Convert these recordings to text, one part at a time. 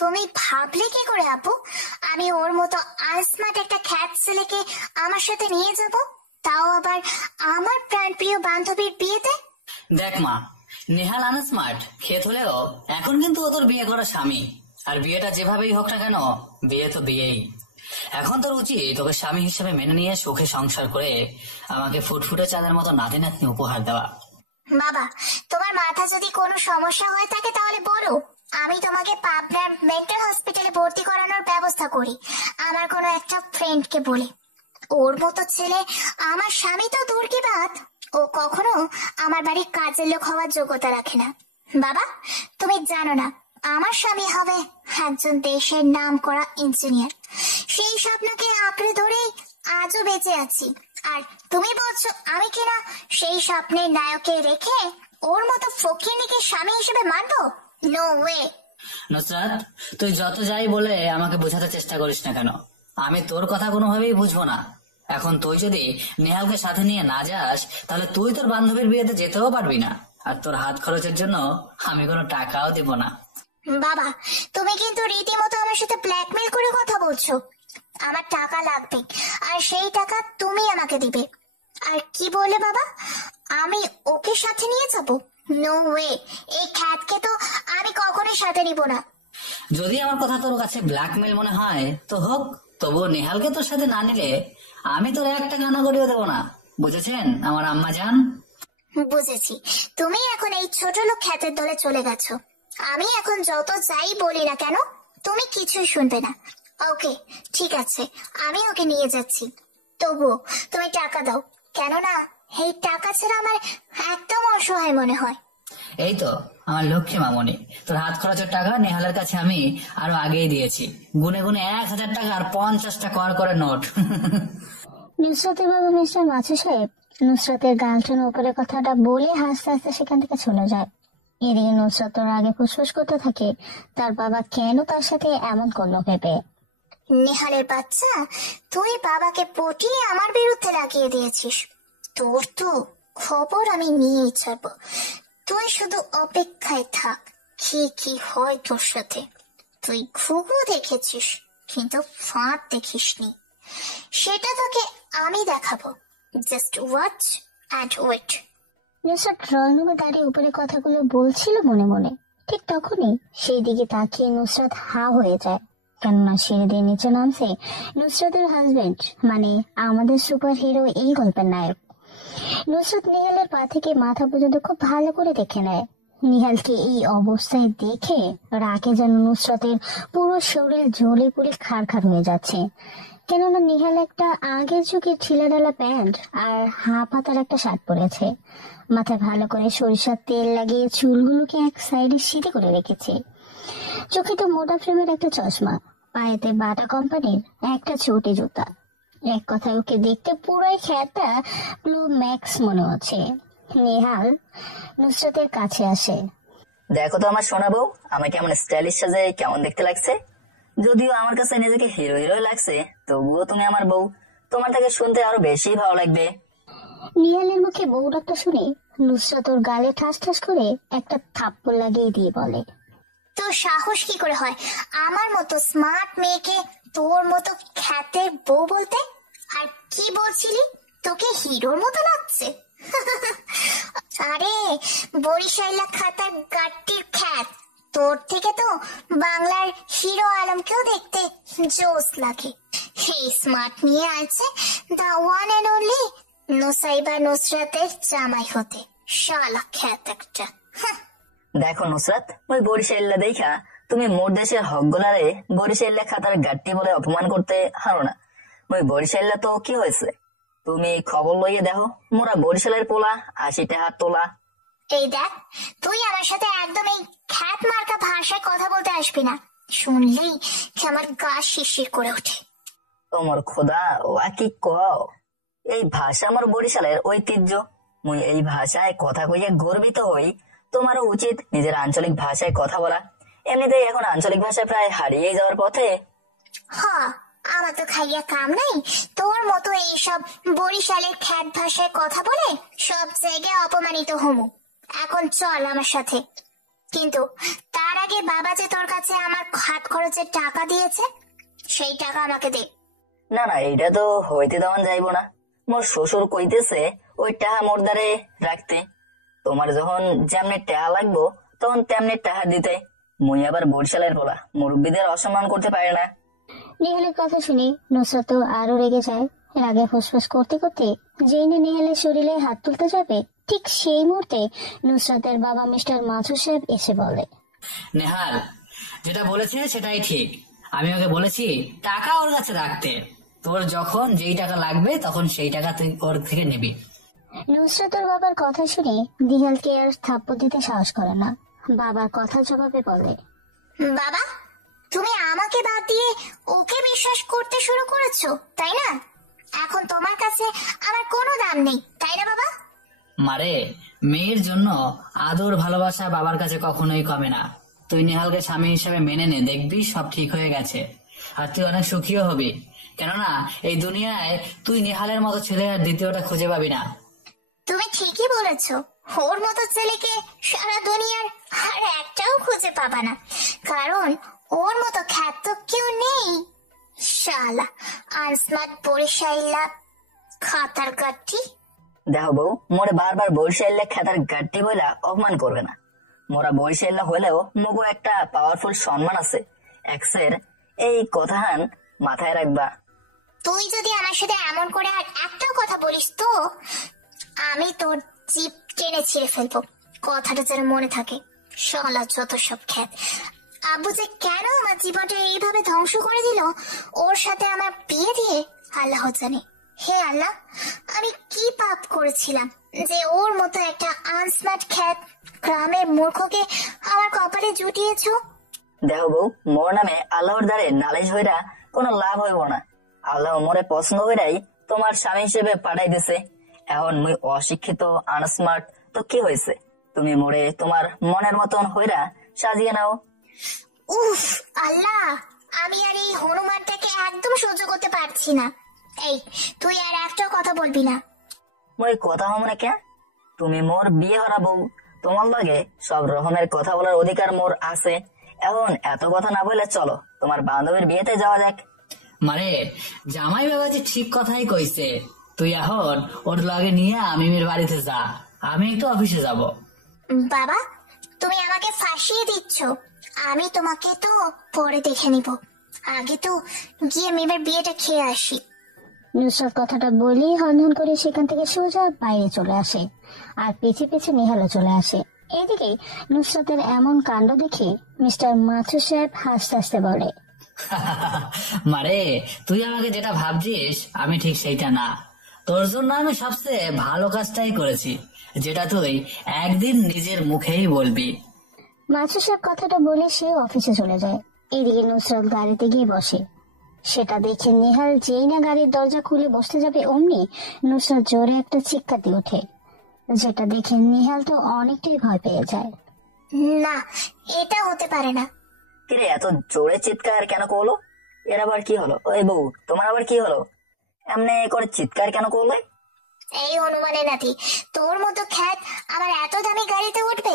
তুমি ভাবলে কি করে আপু আমি ওর মতো আনস্মার্ট একটা খ্যাত ছেলেকে আমার সাথে নিয়ে যাব, তাও আবার আমার প্রাণপ্রিয় বান্ধবীর বিয়েতে? দেখ মা, নেহাল আনস্মার্ট খেত হলেও এখন কিন্তু ও তোর বিয়ে করা স্বামী। আর বিয়েটা যেভাবেই হোক না কেন, বিয়ে তো বিয়েই। এখন তোর উচিত তোকে স্বামী হিসেবে মেনে নিয়ে সুখে সংসার করে আমাকে ফুটফুটে চাঁদের মতো নাতি নাতনি উপহার দেওয়া। বাবা, তোমার মাথা যদি কোনো সমস্যা হয়ে থাকে তাহলে বলো, আমি তোমাকে পাবনার মেন্টাল হসপিটালে ভর্তি করানোর ব্যবস্থা করি আমার কোনো একটা ফ্রেন্ডকে বলে। ওর মতো ছেলে আমার স্বামী তো দূর কি বাত, ও কখনো আমার বাড়ির কাজের লোক হওয়ার যোগ্যতা রাখে না। বাবা, তুমি জানো না আমার স্বামী হবে একজন দেশের নামকরা ইঞ্জিনিয়ার। সেই স্বপ্নকে আঁকড়ে ধরেই আজও বেঁচে আছি। আর তুমি বলছো আমি কিনা সেই স্বপ্নের নায়কে রেখে ওর মতো ফকিরনিকে স্বামী হিসেবে মানবো? No way. নুসরাত, তুই যত যাই বলে আমাকে বোঝাতে চেষ্টা করিস না কেন, আমি তোর কথা কোনোভাবেই বুঝবো না। এখন তুই যদি নেহালকে সাথে নিয়ে না যাস, তাহলে তুই তোর বান্ধবীর বিয়েতে যেতেও পারবি না, আর তোর হাত খরচের জন্য আমি কোনো টাকাও দিব না। বাবা, তুমি কিন্তু রীতিমতো আমার সাথে ব্ল্যাকমেল করে কথা বলছো। আমার টাকা লাগবে, আর সেই টাকা তুমি আমাকে দিবে। আর কি বলে বাবা, আমি ওকে সাথে নিয়ে যাব? নো ওয়ে, এই খ্যাতকে তো আমি কখনোই সাথে নিব না। যদি আমার কথা তোর কাছে ব্ল্যাকমেল মনে হয় তো হোক, তবুও নেহালকে তোর সাথে না নিলে আমি তোর একটা কানা করিও দেবো না, বুঝেছেন আমার আম্মা জান? বুঝেছি, তুমি এখন এই ছোট লোক খ্যাতের দলে চলে গেছো। আমি এখন যত যাই বলি না কেন তুমি কিছুই শুনবে না। ওকে ঠিক আছে, আমি ওকে নিয়ে যাচ্ছি, তবুও তুমি টাকা দাও, কেননা এই টাকা ছাড়া আমার একদম অসহায় মনে হয়। এই তো আমার লক্ষ্মী মামনি, তোর হাত খরচের টাকা নেহালের কাছে আমি আরো আগেই দিয়েছি, গুনে গুনে 1000 টাকা আর 50টা কর করে নোট। নুসরাতের বাবা মিস্টার মাছু সাহেব নুসরাতের গার্লফ্রেন্ড উপরে কথাটা বলে হাসতে হাসতে সেখান থেকে চলে যায়। এদিকে নুসরাত তোর আগে ফুসফুস করতে থাকে তার বাবা কেন তার সাথে এমন করলো ভেবে। নেহালের বাচ্চা, তুই বাবাকে পটিয়ে আমার বিরুদ্ধে লাগিয়ে দিয়েছিস। তোর তো খবর আমি নিয়েই ছাড়বো। তুই শুধু অপেক্ষায় থাক, কি কি হয় তোর সাথে। তুই ঘুঘু দেখেছিস কিন্তু ফাঁদ দেখিসনি, সেটা তোকে আমি দেখাবো। Just watch and wait. Nusrat drawing রুমে দাঁড়িয়ে উপরে কথাগুলো বলছিল মনে মনে। ঠিক তখনই সেই দিকে তাকিয়ে নুসরাত হা হয়ে যায়, কেননা সিঁড়ি দিয়ে নিচে নামছে নুসরাতের হাজবেন্ড, মানে আমাদের সুপার হিরো এই গল্পের নায়ক। নুসরাত নিহালের পা থেকে মাথা পর্যন্ত খুব ভালো করে দেখে নেয়। নিহালকে এই অবস্থায় দেখে রাগে যেন নুসরাতের পুরো শরীর জ্বলে পুড়ে খাড়খাড় হয়ে যাচ্ছে, কেননা নিহাল একটা আগের যুগের ঢিলাঢালা প্যান্ট আর হাফ হাতার একটা শার্ট পরেছে। মাথায় ভালো করে সরিষার তেল লাগিয়ে চুলগুলোকে এক সাইডে সিধে করে রেখেছে। চোখে তো মোটা ফ্রেমের একটা চশমা, পায়েতে বাটা কোম্পানির একটা চটি জুতা। এক কথায় ওকে দেখতে পুরোই খ্যাতা ব্লু ম্যাক্স মনে হচ্ছে। নেহাল নুসরাতের কাছে আসে। দেখো তো আমার সোনা বউ, আমাকে কেমন স্টাইলিশ সাজে কেমন দেখতে লাগছে। যদিও আমার কাছে নিজেকে হিরো হিরোই লাগছে, তবুও তুমি আমার বউ, তোমার থেকে শুনতে আরো বেশি ভালো লাগবে। নিহালের মুখে বউ ডাকটা শুনে নুসরাত ওর গালে ঠাস ঠাস করে একটা থাপ্পড় লাগিয়ে দিয়ে বলে, তোর সাহস কি করে হয় আমার মতো স্মার্ট মেয়েকে তোর মতো খ্যাতের বউ বলতে? আর কি বলছিলি, তোকে হিরোর মতো লাগছে? আরে বরিশাইলা খাতার গাট্টির খ্যাত, তোর থেকে তো বাংলার হিরো আলমকেও দেখতে জোস লাগে। এই স্মার্ট নিয়ে আছে the one and only Nusaiba নুসরাতের জামাই হতে, শালা খ্যাত একটা। দেখো নুসরাত, ওই বরিশাল্লা দেখা তুমি মোট দেশের হকগুলারে বরিশাল্লা খাতার গাট্টি বলে অপমান করতে হারো না। ওই বরিশাল্লা তো কি হয়েছে, তুমি খবর লইয়ে দেখো, মোরা বরিশালের পোলা 80 টাকা তোলা। এই দেখ, তুই আমার সাথে একদম এই খ্যাত মার্কা ভাষায় কথা বলতে আসবি না, শুনলেই আমার গা শিরশির করে ওঠে। তোমার খোদা ওয়া কি কও, এই ভাষা আমার বরিশালের ঐতিহ্য। মুই এই ভাষায় কথা কইয়া গর্বিত হই। তোমারও উচিত নিজের আঞ্চলিক ভাষায় কথা বলা। এমনিতেই এখন আঞ্চলিক ভাষা প্রায় হারিয়ে যাওয়ার পথে। হ্যাঁ, আমার তো খাইয়া কাম নাই তোর মতো এইসব বরিশালের খ্যাত ভাষায় কথা বলে সব জায়গায় অপমানিত হমু। এখন চল আমার সাথে। কিন্তু তার আগে বাবা যে তোর কাছে আমার হাত খরচের টাকা দিয়েছে সেই টাকা আমাকে দে। না না, এটা তো হইতে দেওয়ান যাইব না। মোর শ্বশুর কইতেছে ওই টাকা মোর দ্বারে রাখতে। তোমার যখন যেমনি টাকা লাগবো তখন তেমনি টাকা দিতে। মুই আবার বরিশালের পোলা, মুরব্বীদের অসম্মান করতে পারে না। নেহালের কথা শুনে নুসরাত তো আরো রেগে যায়। রাগে ফুসফুস করতে করতে যেই না নেহালের শরীরে হাত তুলতে যাবে, ঠিক সেই মুহূর্তে নুসরাতের বাবা মিস্টার মাথুর সাহেব এসে বলে, নেহাল যেটা বলেছে সেটাই ঠিক। আমি ওকে বলেছি টাকা ওর কাছে রাখতে। তোর যখন যেই টাকা লাগবে তখন সেই টাকা তুই ওর থেকে নিবি। নুসরাতের বাবার কথা শুনে নিহালকে আর থাপ্পড় দিতে সাহস করে না। বাবার কথা জবাবে বলে, বাবা, তুমি আমাকে বাদ দিয়ে ওকে বিশ্বাস করতে শুরু করেছো, তাই না? এখন তোমার কাছে আমার কোনো দাম নেই, তাই না বাবা? মারে, মেয়ের জন্য আদর ভালোবাসা বাবার কাছে কখনোই কমে না। তুই নেহালকে স্বামী হিসেবে মেনে নে, দেখবি সব ঠিক হয়ে গেছে। আর তুই অনেক সুখীও হবি, কেননা এই দুনিয়ায় তুই নেহালের মতো ছেলে আর দ্বিতীয়টা খুঁজে পাবি না। তুমি ঠিকই বলেছো, ওর মতো ছেলেকে সারা দুনিয়ার আর একটাও খুঁজে পাবা না, কারণ ওর মতো খ্যাত কেউ নেই। শালা আনস্মার্ট বরিশাইল্লা খাতার গাঠি। দেখো বউ, মোরে বারবার বরিশালে খেতার গাড্ডি বইলা অপমান করবে না। মোরা বরিশাল্লা হইলেও মগু একটা পাওয়ারফুল সম্মান আছে এক্সের, এই কথাহান মাথায় রাখবা। তুই যদি আমার সাথে এমন করে আর একটাও কথা বলিস তো আমি তোর জিভ টেনে ছিঁড়ে ফেলবো। কথাটা যেন মনে থাকে। শালা যত সব খ্যাত। আব্বু যে কেন আমার জীবনটা এইভাবে ধ্বংস করে দিল ওর সাথে আমার বিয়ে দিয়ে, আল্লাহ জানে। হে আল্লাহ, আমি কি পাপ করেছিলাম যে ওর মতো একটা আনস্মার্ট খ্যাত গ্রামের মূর্খকে আমার কপালে জুটিয়েছো। দেখো বউ, মোর নামে আল্লাহর দ্বারে নালিশ হইরা কোনো লাভ হইব না। আল্লাহ মোরে পছন্দ হইরাই তোমার স্বামী হিসেবে পাঠাই দিছে। এখন মুই অশিক্ষিত আনস্মার্ট তো কি হয়েছে, তুমি মোরে তোমার মনের মতন হইরা সাজিয়ে নাও। উফ আল্লাহ, আমি আর এই হনুমানটাকে একদম সহ্য করতে পারছি না। এই তুই আর একটাও কথা বলবি না। মই কথা হমনে কে? তুমি মোর বিয়ে হরা বউ, তোমার লাগে সব রকমের কথা বলার অধিকার মোর আছে। এখন এত কথা না বলে চলো তোমার বান্ধবীর বিয়েতে যাওয়া যাক। মারে, জামাই বাবাজি ঠিক কথাই কইছে। তুই এখন ওর লাগে নিয়ে আমিমের বাড়িতে যা, আমি একটু অফিসে যাব। বাবা, তুমি আমাকে ফাঁসিয়ে দিচ্ছ। আমি তোমাকে তো পরে দেখে নিব, আগে তো গিয়ে মিমের বিয়েটা খেয়ে আসি। নুসরাত কথাটা বলেই হনহন করে সেখান থেকে সোজা বাইরে চলে আসে, আর পিছে পিছে নেহালও চলে আসে। এদিকে নুসরাতের এমন কাণ্ড দেখে মিস্টার মাথুর সাহেব হাসতে হাসতে বলে, মারে, তুই আমাকে যেটা ভাবছিস আমি ঠিক সেইটা না। তোর জন্য আমি সবচেয়ে ভালো কাজটাই করেছি, যেটা তুই একদিন নিজের মুখেই বলবি। মাথুর সাহেব কথাটা বলে সে অফিসে চলে যায়। এদিকে নুসরাত গাড়িতে গিয়ে বসে। সেটা দেখে নেহাল যেই না গাড়ির দরজা খুলে বসতে যাবে অমনি নুসরাত জোরে একটা চিৎকার দিয়ে ওঠে, যেটা দেখে নেহাল তো অনেকটাই ভয় পেয়ে যায়। না, এটা হতে পারে না। কিরে, এত জোরে চিৎকার কেন করলো? এর আবার কি হলো? ওই বউ, তোমার আবার কি হলো? এমনি করে চিৎকার কেন করলে? এই হনুমানের নাতি, তোর মতো খ্যাত আমার এত দামি গাড়িতে উঠবে?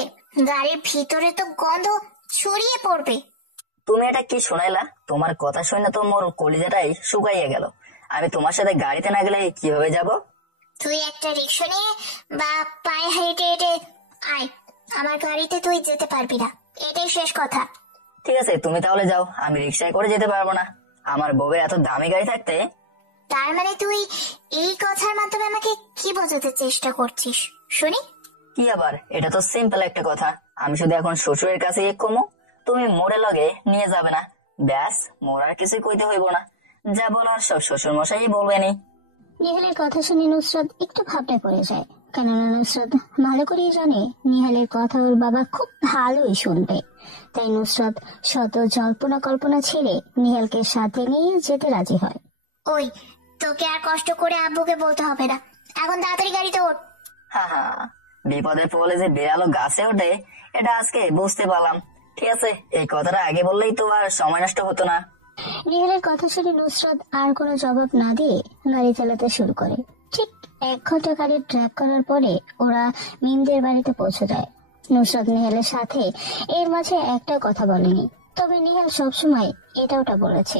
গাড়ির ভিতরে তো গন্ধ ছড়িয়ে পড়বে। তুমি এটা কি শোনাইলা? তোমার কথা শুনে তো মোর কলিজাটাই শুকাইয়া গেল। আমি তোমার সাথে গাড়িতে না গেলে কিভাবে যাব? তুই একটা রিক্সা নিয়ে বা পায়ে হেঁটে হেঁটে আয়, আমার গাড়িতে তুই যেতে পারবি না, এটাই শেষ কথা। ঠিক আছে, তুমি তাহলে যাও, আমি রিক্সায় করে যেতে পারবো না। আমার বউয়ের এত দামি গাড়ি থাকতে। তার মানে তুই এই কথার মাধ্যমে আমাকে কি বোঝাতে চেষ্টা করছিস শুনি? কি আবার, এটা তো সিম্পল একটা কথা। আমি শুধু এখন শ্বশুরের কাছে গিয়ে কমো, তুমি মোড়ে লগে নিয়ে যাবে না, ব্যাস। মোর আর কিছুই কইতে হইব না, যা বলার সব শ্বশুর মশাই বলবেনি। নিহালের কথা শুনে নুসরাত একটু ভাবনায় পড়ে যায়, কেননা নুসরাত ভালো করেই জানে নিহালের কথা ওর বাবা খুব ভালোই শুনবে। তাই নুসরাত শত জল্পনা কল্পনা ছেড়ে নিহালকে সাথে নিয়ে যেতে রাজি হয়। ওই, তোকে আর কষ্ট করে আব্বুকে বলতে হবে না, এখন তাড়াতাড়ি গাড়িতে ওঠ। হ্যাঁ হ্যাঁ, বিপদে পড়লে যে বেড়ালো গাছে ওঠে এটা আজকে বুঝতে পারলাম। ঠিক আছে, এই কথাটা আগে বললেই তো আর সময় নষ্ট হতো না। নিহালের কথা শুনে নুসরাত আর কোনো জবাব না দিয়ে গাড়ি চালাতে শুরু করে। ঠিক 1 ঘন্টা গাড়ি ড্রাইভ করার পরে ওরা মিমদের বাড়িতে পৌঁছে যায়। নুসরাত নেহালের সাথে এর মাঝে একটা কথা বলেনি, তবে নেহাল সবসময় এটা ওটা বলেছে।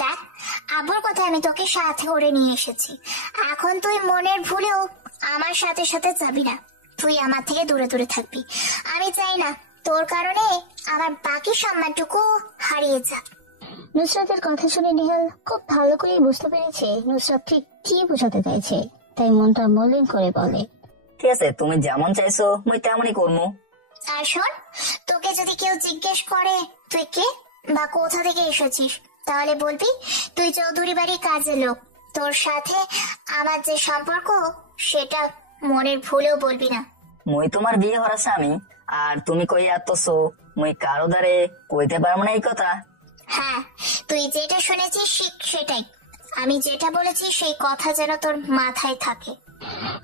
দেখ, আব্বুর কথা আমি তোকে সাথে করে নিয়ে এসেছি। এখন তুই মনের ভুলেও আমার সাথে সাথে যাবি না। তুই আমার থেকে দূরে দূরে থাকবি। আমি চাই না তোর কারণে আমার বাকি সম্মানটুকু হারিয়ে যাক। নুসরাতের কথা শুনে নেহাল খুব ভালো করে বুঝতে পেরেছে নুসরাত ঠিক কি বোঝাতে চাইছে, তাই মনটা মলিন করে বলে, ঠিক আছে, তুমি যেমন চাইছো মুই তেমনই করবো। আর শোন, তোকে যদি কেউ জিজ্ঞেস করে তুই কে বা কোথা থেকে এসেছিস, তাহলে বলবি তুই চৌধুরী বাড়ির কাজের লোক। তোর সাথে আমার যে সম্পর্ক সেটা মনের ভুলেও বলবি না। মুই তোমার বিয়ে হওয়ার স্বামী, আর তুমি কই আসতেছো মুই কারো দ্বারে কইতে পারবো না এই কথা। হ্যাঁ, তুই যেটা শুনেছিস সেটাই। আমি যেটা বলেছি সেই কথা যেন তোর মাথায় থাকে।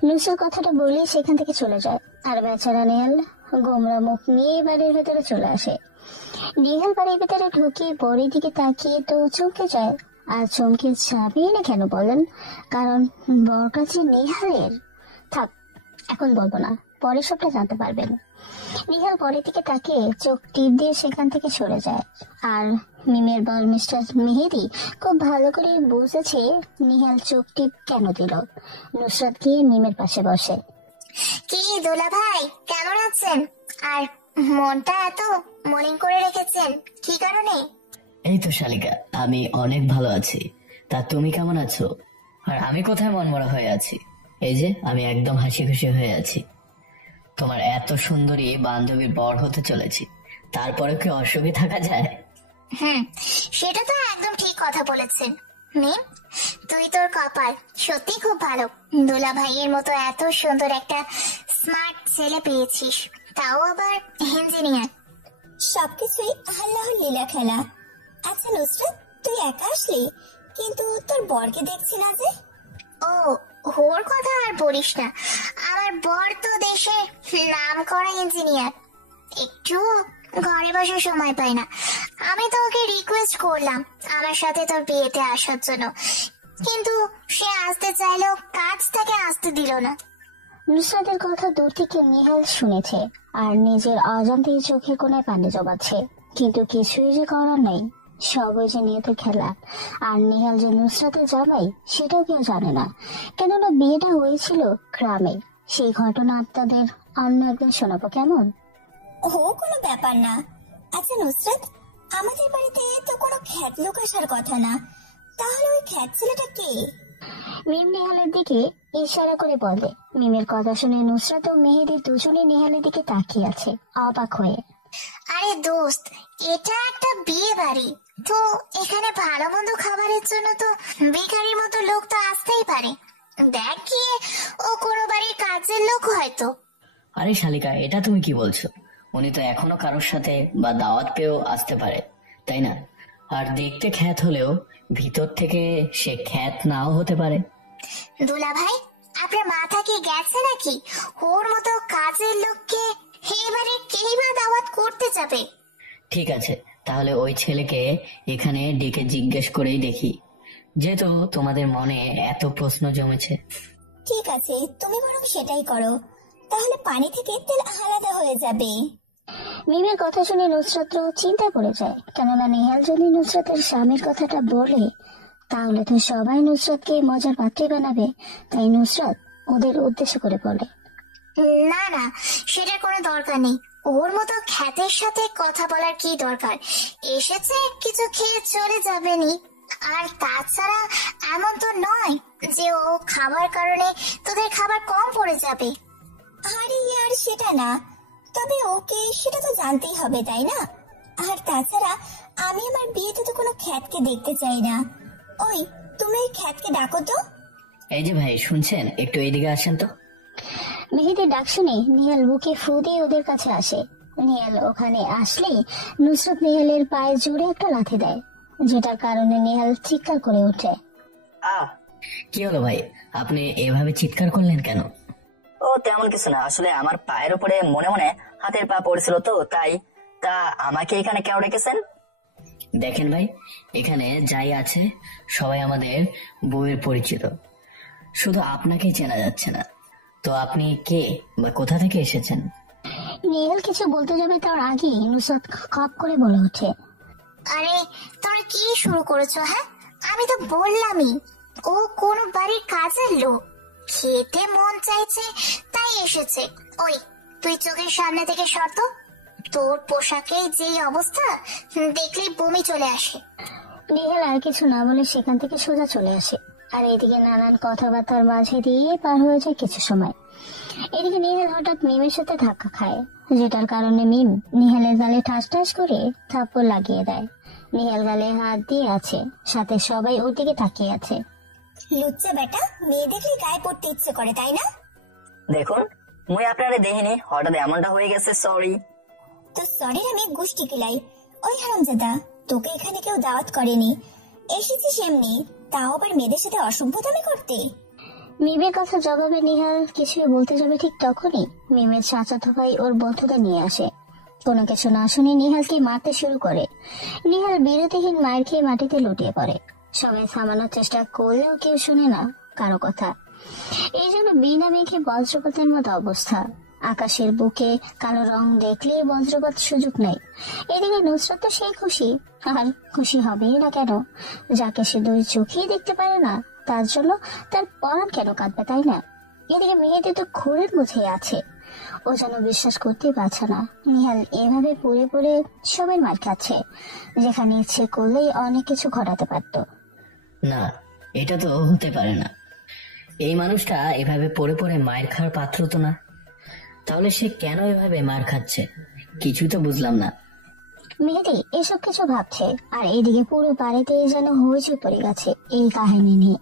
নুসরাত কথাটা বলেই সেখান থেকে চলে যায়, আর বেচারা নেহাল গোমরা মুখ নিয়ে বাড়ির ভেতরে চলে আসে। নেহাল বাড়ির ভেতরে ঢুকে বড়ির দিকে তাকিয়ে তো চমকে যায়। আর চমকে যাবেই না কেন বলেন? কারণ বরটা যে নেহালের। থাক, এখন বলবো না, পরে সবটা জানতে পারবেন। নেহাল পরের দিকে তাকিয়ে চোখ টিপ দিয়ে সেখান থেকে সরে যায়। আর মিমের বর মিস্টার মেহেদি খুব ভালো করে বুঝেছে নেহাল চোখ টিপ কেন দিল। নুসরাত গিয়ে মিমের পাশে বসে। কি দোলা ভাই, কেমন আছেন? আর মনটা এত মলিন করে রেখেছেন কি কারণে? এই তো শালিকা, আমি অনেক ভালো আছি। তা তুমি কেমন আছো? আর আমি কোথায় মনমরা হয়ে আছি? এই যে আমি একদম হাসি খুশি হয়ে আছি। তোমার এত সুন্দরী বান্ধবীর বর হতে চলেছি, তারপরে কি অসুখী থাকা যায়? সেটা তো একদম ঠিক কথা বলেছেন মিম। তুই তোর কপাল সত্যি খুব ভালো, দোলা ভাইয়ের মতো এত সুন্দর একটা স্মার্ট ছেলে পেয়েছিস, তাও আবার ইঞ্জিনিয়ার। সবকিছুই আল্লাহর লীলা খেলা। আচ্ছা নুসরাত, তুই একা আসলি, কিন্তু তোর বরকে দেখছি না যে? ও, ওর কথা আর বলিস না। আমার বর তো দেশে নাম করা ইঞ্জিনিয়ার, একটু ঘরে বসে সময় পায় না। আমি তো ওকে রিকোয়েস্ট করলাম আমার সাথে তোর বিয়েতে আসার জন্য, কিন্তু সে আসতে চাইলেও কাজ থেকে আসতে দিল না। নুসরাতের কথা দূর থেকে নেহাল শুনেছে, আর নিজের অজান্তেই চোখে কোণে পানি জমাচ্ছে, কিন্তু কিছুই যে করার নেই। সবই যে নিয়তের খেলা। আর নেহাল যে নুসরাতের জামাই সেটাও কেউ জানে না, কেননা বিয়েটা হয়েছিল গ্রামে। সেই ঘটনা আপনাদের অন্য একদিন শোনাবো, কেমন? ও কোনো ব্যাপার না। আচ্ছা নুসরাত, আমাদের বাড়িতে তো কোনো খ্যাত লোক আসার কথা না, তাহলে ওই খ্যাত ছেলেটা কে? মিম নেহালের দিকে ইশারা করে বলে। মিমের কথা শুনে নুসরাত ও মেহেদি দুজনে নেহালের দিকে তাকিয়ে আছে অবাক হয়ে। আরে দোস্ত, এটা একটা বিয়ে বাড়ি, তো এখানে ভালো মন্দ খাবারের জন্য তো ভিখারির মতো লোক তো আসতেই পারে। দেখ গিয়ে, ও কোনো বাড়ির কাজের লোক হয়তো। আরে শালিকা, এটা তুমি কি বলছো? উনি তো এখনো কারোর সাথে বা দাওয়াত পেয়েও আসতে পারে, তাই না? আর দেখতে খ্যাত হলেও ভিতর থেকে সে খ্যাত নাও হতে পারে। দুলা ভাই, আপনার মাথা কি গেছে নাকি? ওর মতো কাজের লোককে এবারে কেই বা দাওয়াত করতে যাবে? ঠিক আছে, তাহলে ওই ছেলেকে এখানে ডেকে জিজ্ঞেস করেই দেখি, যেহেতু তোমাদের মনে এত প্রশ্ন জমেছে। ঠিক আছে, তুমি বরং সেটাই করো, তাহলে পানি থেকে তেল আলাদা হয়ে যাবে। মিমের কথা শুনে নুসরাত চিন্তা করে যায়, কেননা নেহাল যদি নুসরাতের স্বামীর কথাটা বলে তাহলে তো সবাই নুসরাতকে মজার পাত্রী বানাবে। তাই নুসরাত ওদের উদ্দেশ্য করে বলে, না না, সেটার কোনো দরকার নেই। ওর মতো খ্যাতের সাথে কথা বলার কি দরকার? এসেছে কিছু খেয়ে চলে যাবে নি। আর তাছাড়া এমন তো নয় যে ও খাবার কারণে তোদের খাবার কম পড়ে যাবে। আরে ইয়ার, সেটা না, তবে ওকে সেটা তো জানতেই হবে, তাই না? আর তাছাড়া আমি আমার বিয়েতে তো কোনো খ্যাতকে দেখতে চাই না। ওই, তুমি ওই খ্যাতকে ডাকো তো। এই যে ভাই, শুনছেন? একটু এইদিকে আসেন তো। মেহেদির ডাক শুনে নেহাল বুকে ফু দিয়ে ওদের কাছে আসে। নেহাল ওখানে আসলেই নুসরাত নেহালের পায়ে জোরে একটা লাথি দেয়, যেটার কারণে নেহাল চিৎকার করে ওঠে। আহ, কি হলো ভাই, আপনি এভাবে চিৎকার করলেন কেন? ও তেমন কিছু না, আসলে আমার পায়ের উপরে মনে মনে হাতের পা পড়েছিল তো তাই। তা আমাকে এখানে কেন রেখেছেন? দেখেন ভাই, এখানে যাই আছে সবাই আমাদের বউয়ের পরিচিত, শুধু আপনাকে চেনা যাচ্ছে না। তো আপনি কে বা কোথা থেকে এসেছেন? নেহাল কিছু বলতে যাবে তার আগে নুসরাত খপ করে বলে ওঠে, আরে তোমরা কি শুরু করেছো? হ্যাঁ, আমি তো বললামই ও কোনো বাড়ির কাজের লোক, খেতে মন চাইছে তাই এসেছে। ওই তুই চোখের সামনে থেকে সর তো, তোর পোশাকে যেই অবস্থা দেখলেই বমি চলে আসে। নেহাল আর কিছু না বলে সেখান থেকে সোজা চলে আসে। আর এদিকে নানান কথাবার্তার মাঝে দিয়ে পার হয়ে যায় কিছু সময়। এদিকে নেহাল হঠাৎ মিমের সাথে ধাক্কা খায়, যেটার কারণে মিম নেহালের গালে ঠাস ঠাস করে থাপ্পড় লাগিয়ে দেয়। নেহাল গালে হাত দিয়ে আছে, সাথে সবাই ওর দিকে তাকিয়ে আছে। লুচ্চা বেটা, মেয়ে দেখলে গায়ে পড়তে ইচ্ছে করে তাই না? দেখুন, মুই আপনারে দেখিনি, হঠাৎ এমনটা হয়ে গেছে, সরি। তো সরি আমি গুষ্টি কিলাই। ওই হারামজাদা, তোকে এখানে কেউ দাওয়াত করেনি, এসেছিস এমনি, তাও আবার মেয়েদের সাথে অসভ্যতামি করতে। মিমের কথা জবাবে নেহাল কিছুই বলতে যাবে ঠিক তখনই মিমের চাচাতো ভাই ওর বন্ধুদের নিয়ে আসে। কোনো কিছু না শুনে নেহালকে মারতে শুরু করে। নেহাল বিরতিহীন মার খেয়ে মাটিতে লুটিয়ে পড়ে। সবাই থামানোর চেষ্টা করলেও কেউ শুনে না কারো কথা। এই জন্য বিনা মেঘে বজ্রপাতের মতো অবস্থা। আকাশের বুকে কালো রং দেখলেই বজ্রপাত সুযোগ নেই। এদিকে নুসরাত তো সেই খুশি, আর খুশি হবেই না কেন? যাকে সে দুই চোখেই দেখতে পারে না, তার জন্য তার পরাণ কেন কাঁদবে, তাই না? এদিকে মেয়েদের তো ঘোরের মধ্যে আছে, ও যেন বিশ্বাস করতেই পারছে না নিহাল এভাবে পড়ে পড়ে সবাই মার খাচ্ছে, যেখানে ইচ্ছে করলেই অনেক কিছু ঘটাতে পারত। না, এটা তো হতে পারে না। এই মানুষটা এভাবে পড়ে পড়ে মায়ের খাওয়ার পাত্র তো না। তাহলে সে কেন এভাবে মার খাচ্ছে কিছুই তো বুঝলাম না। মেহেদি এসব কিছু ভাবছে, আর এদিকে পুরো বাড়িতে যেন হইচই পড়ে গেছে এই কাহিনী নিয়ে।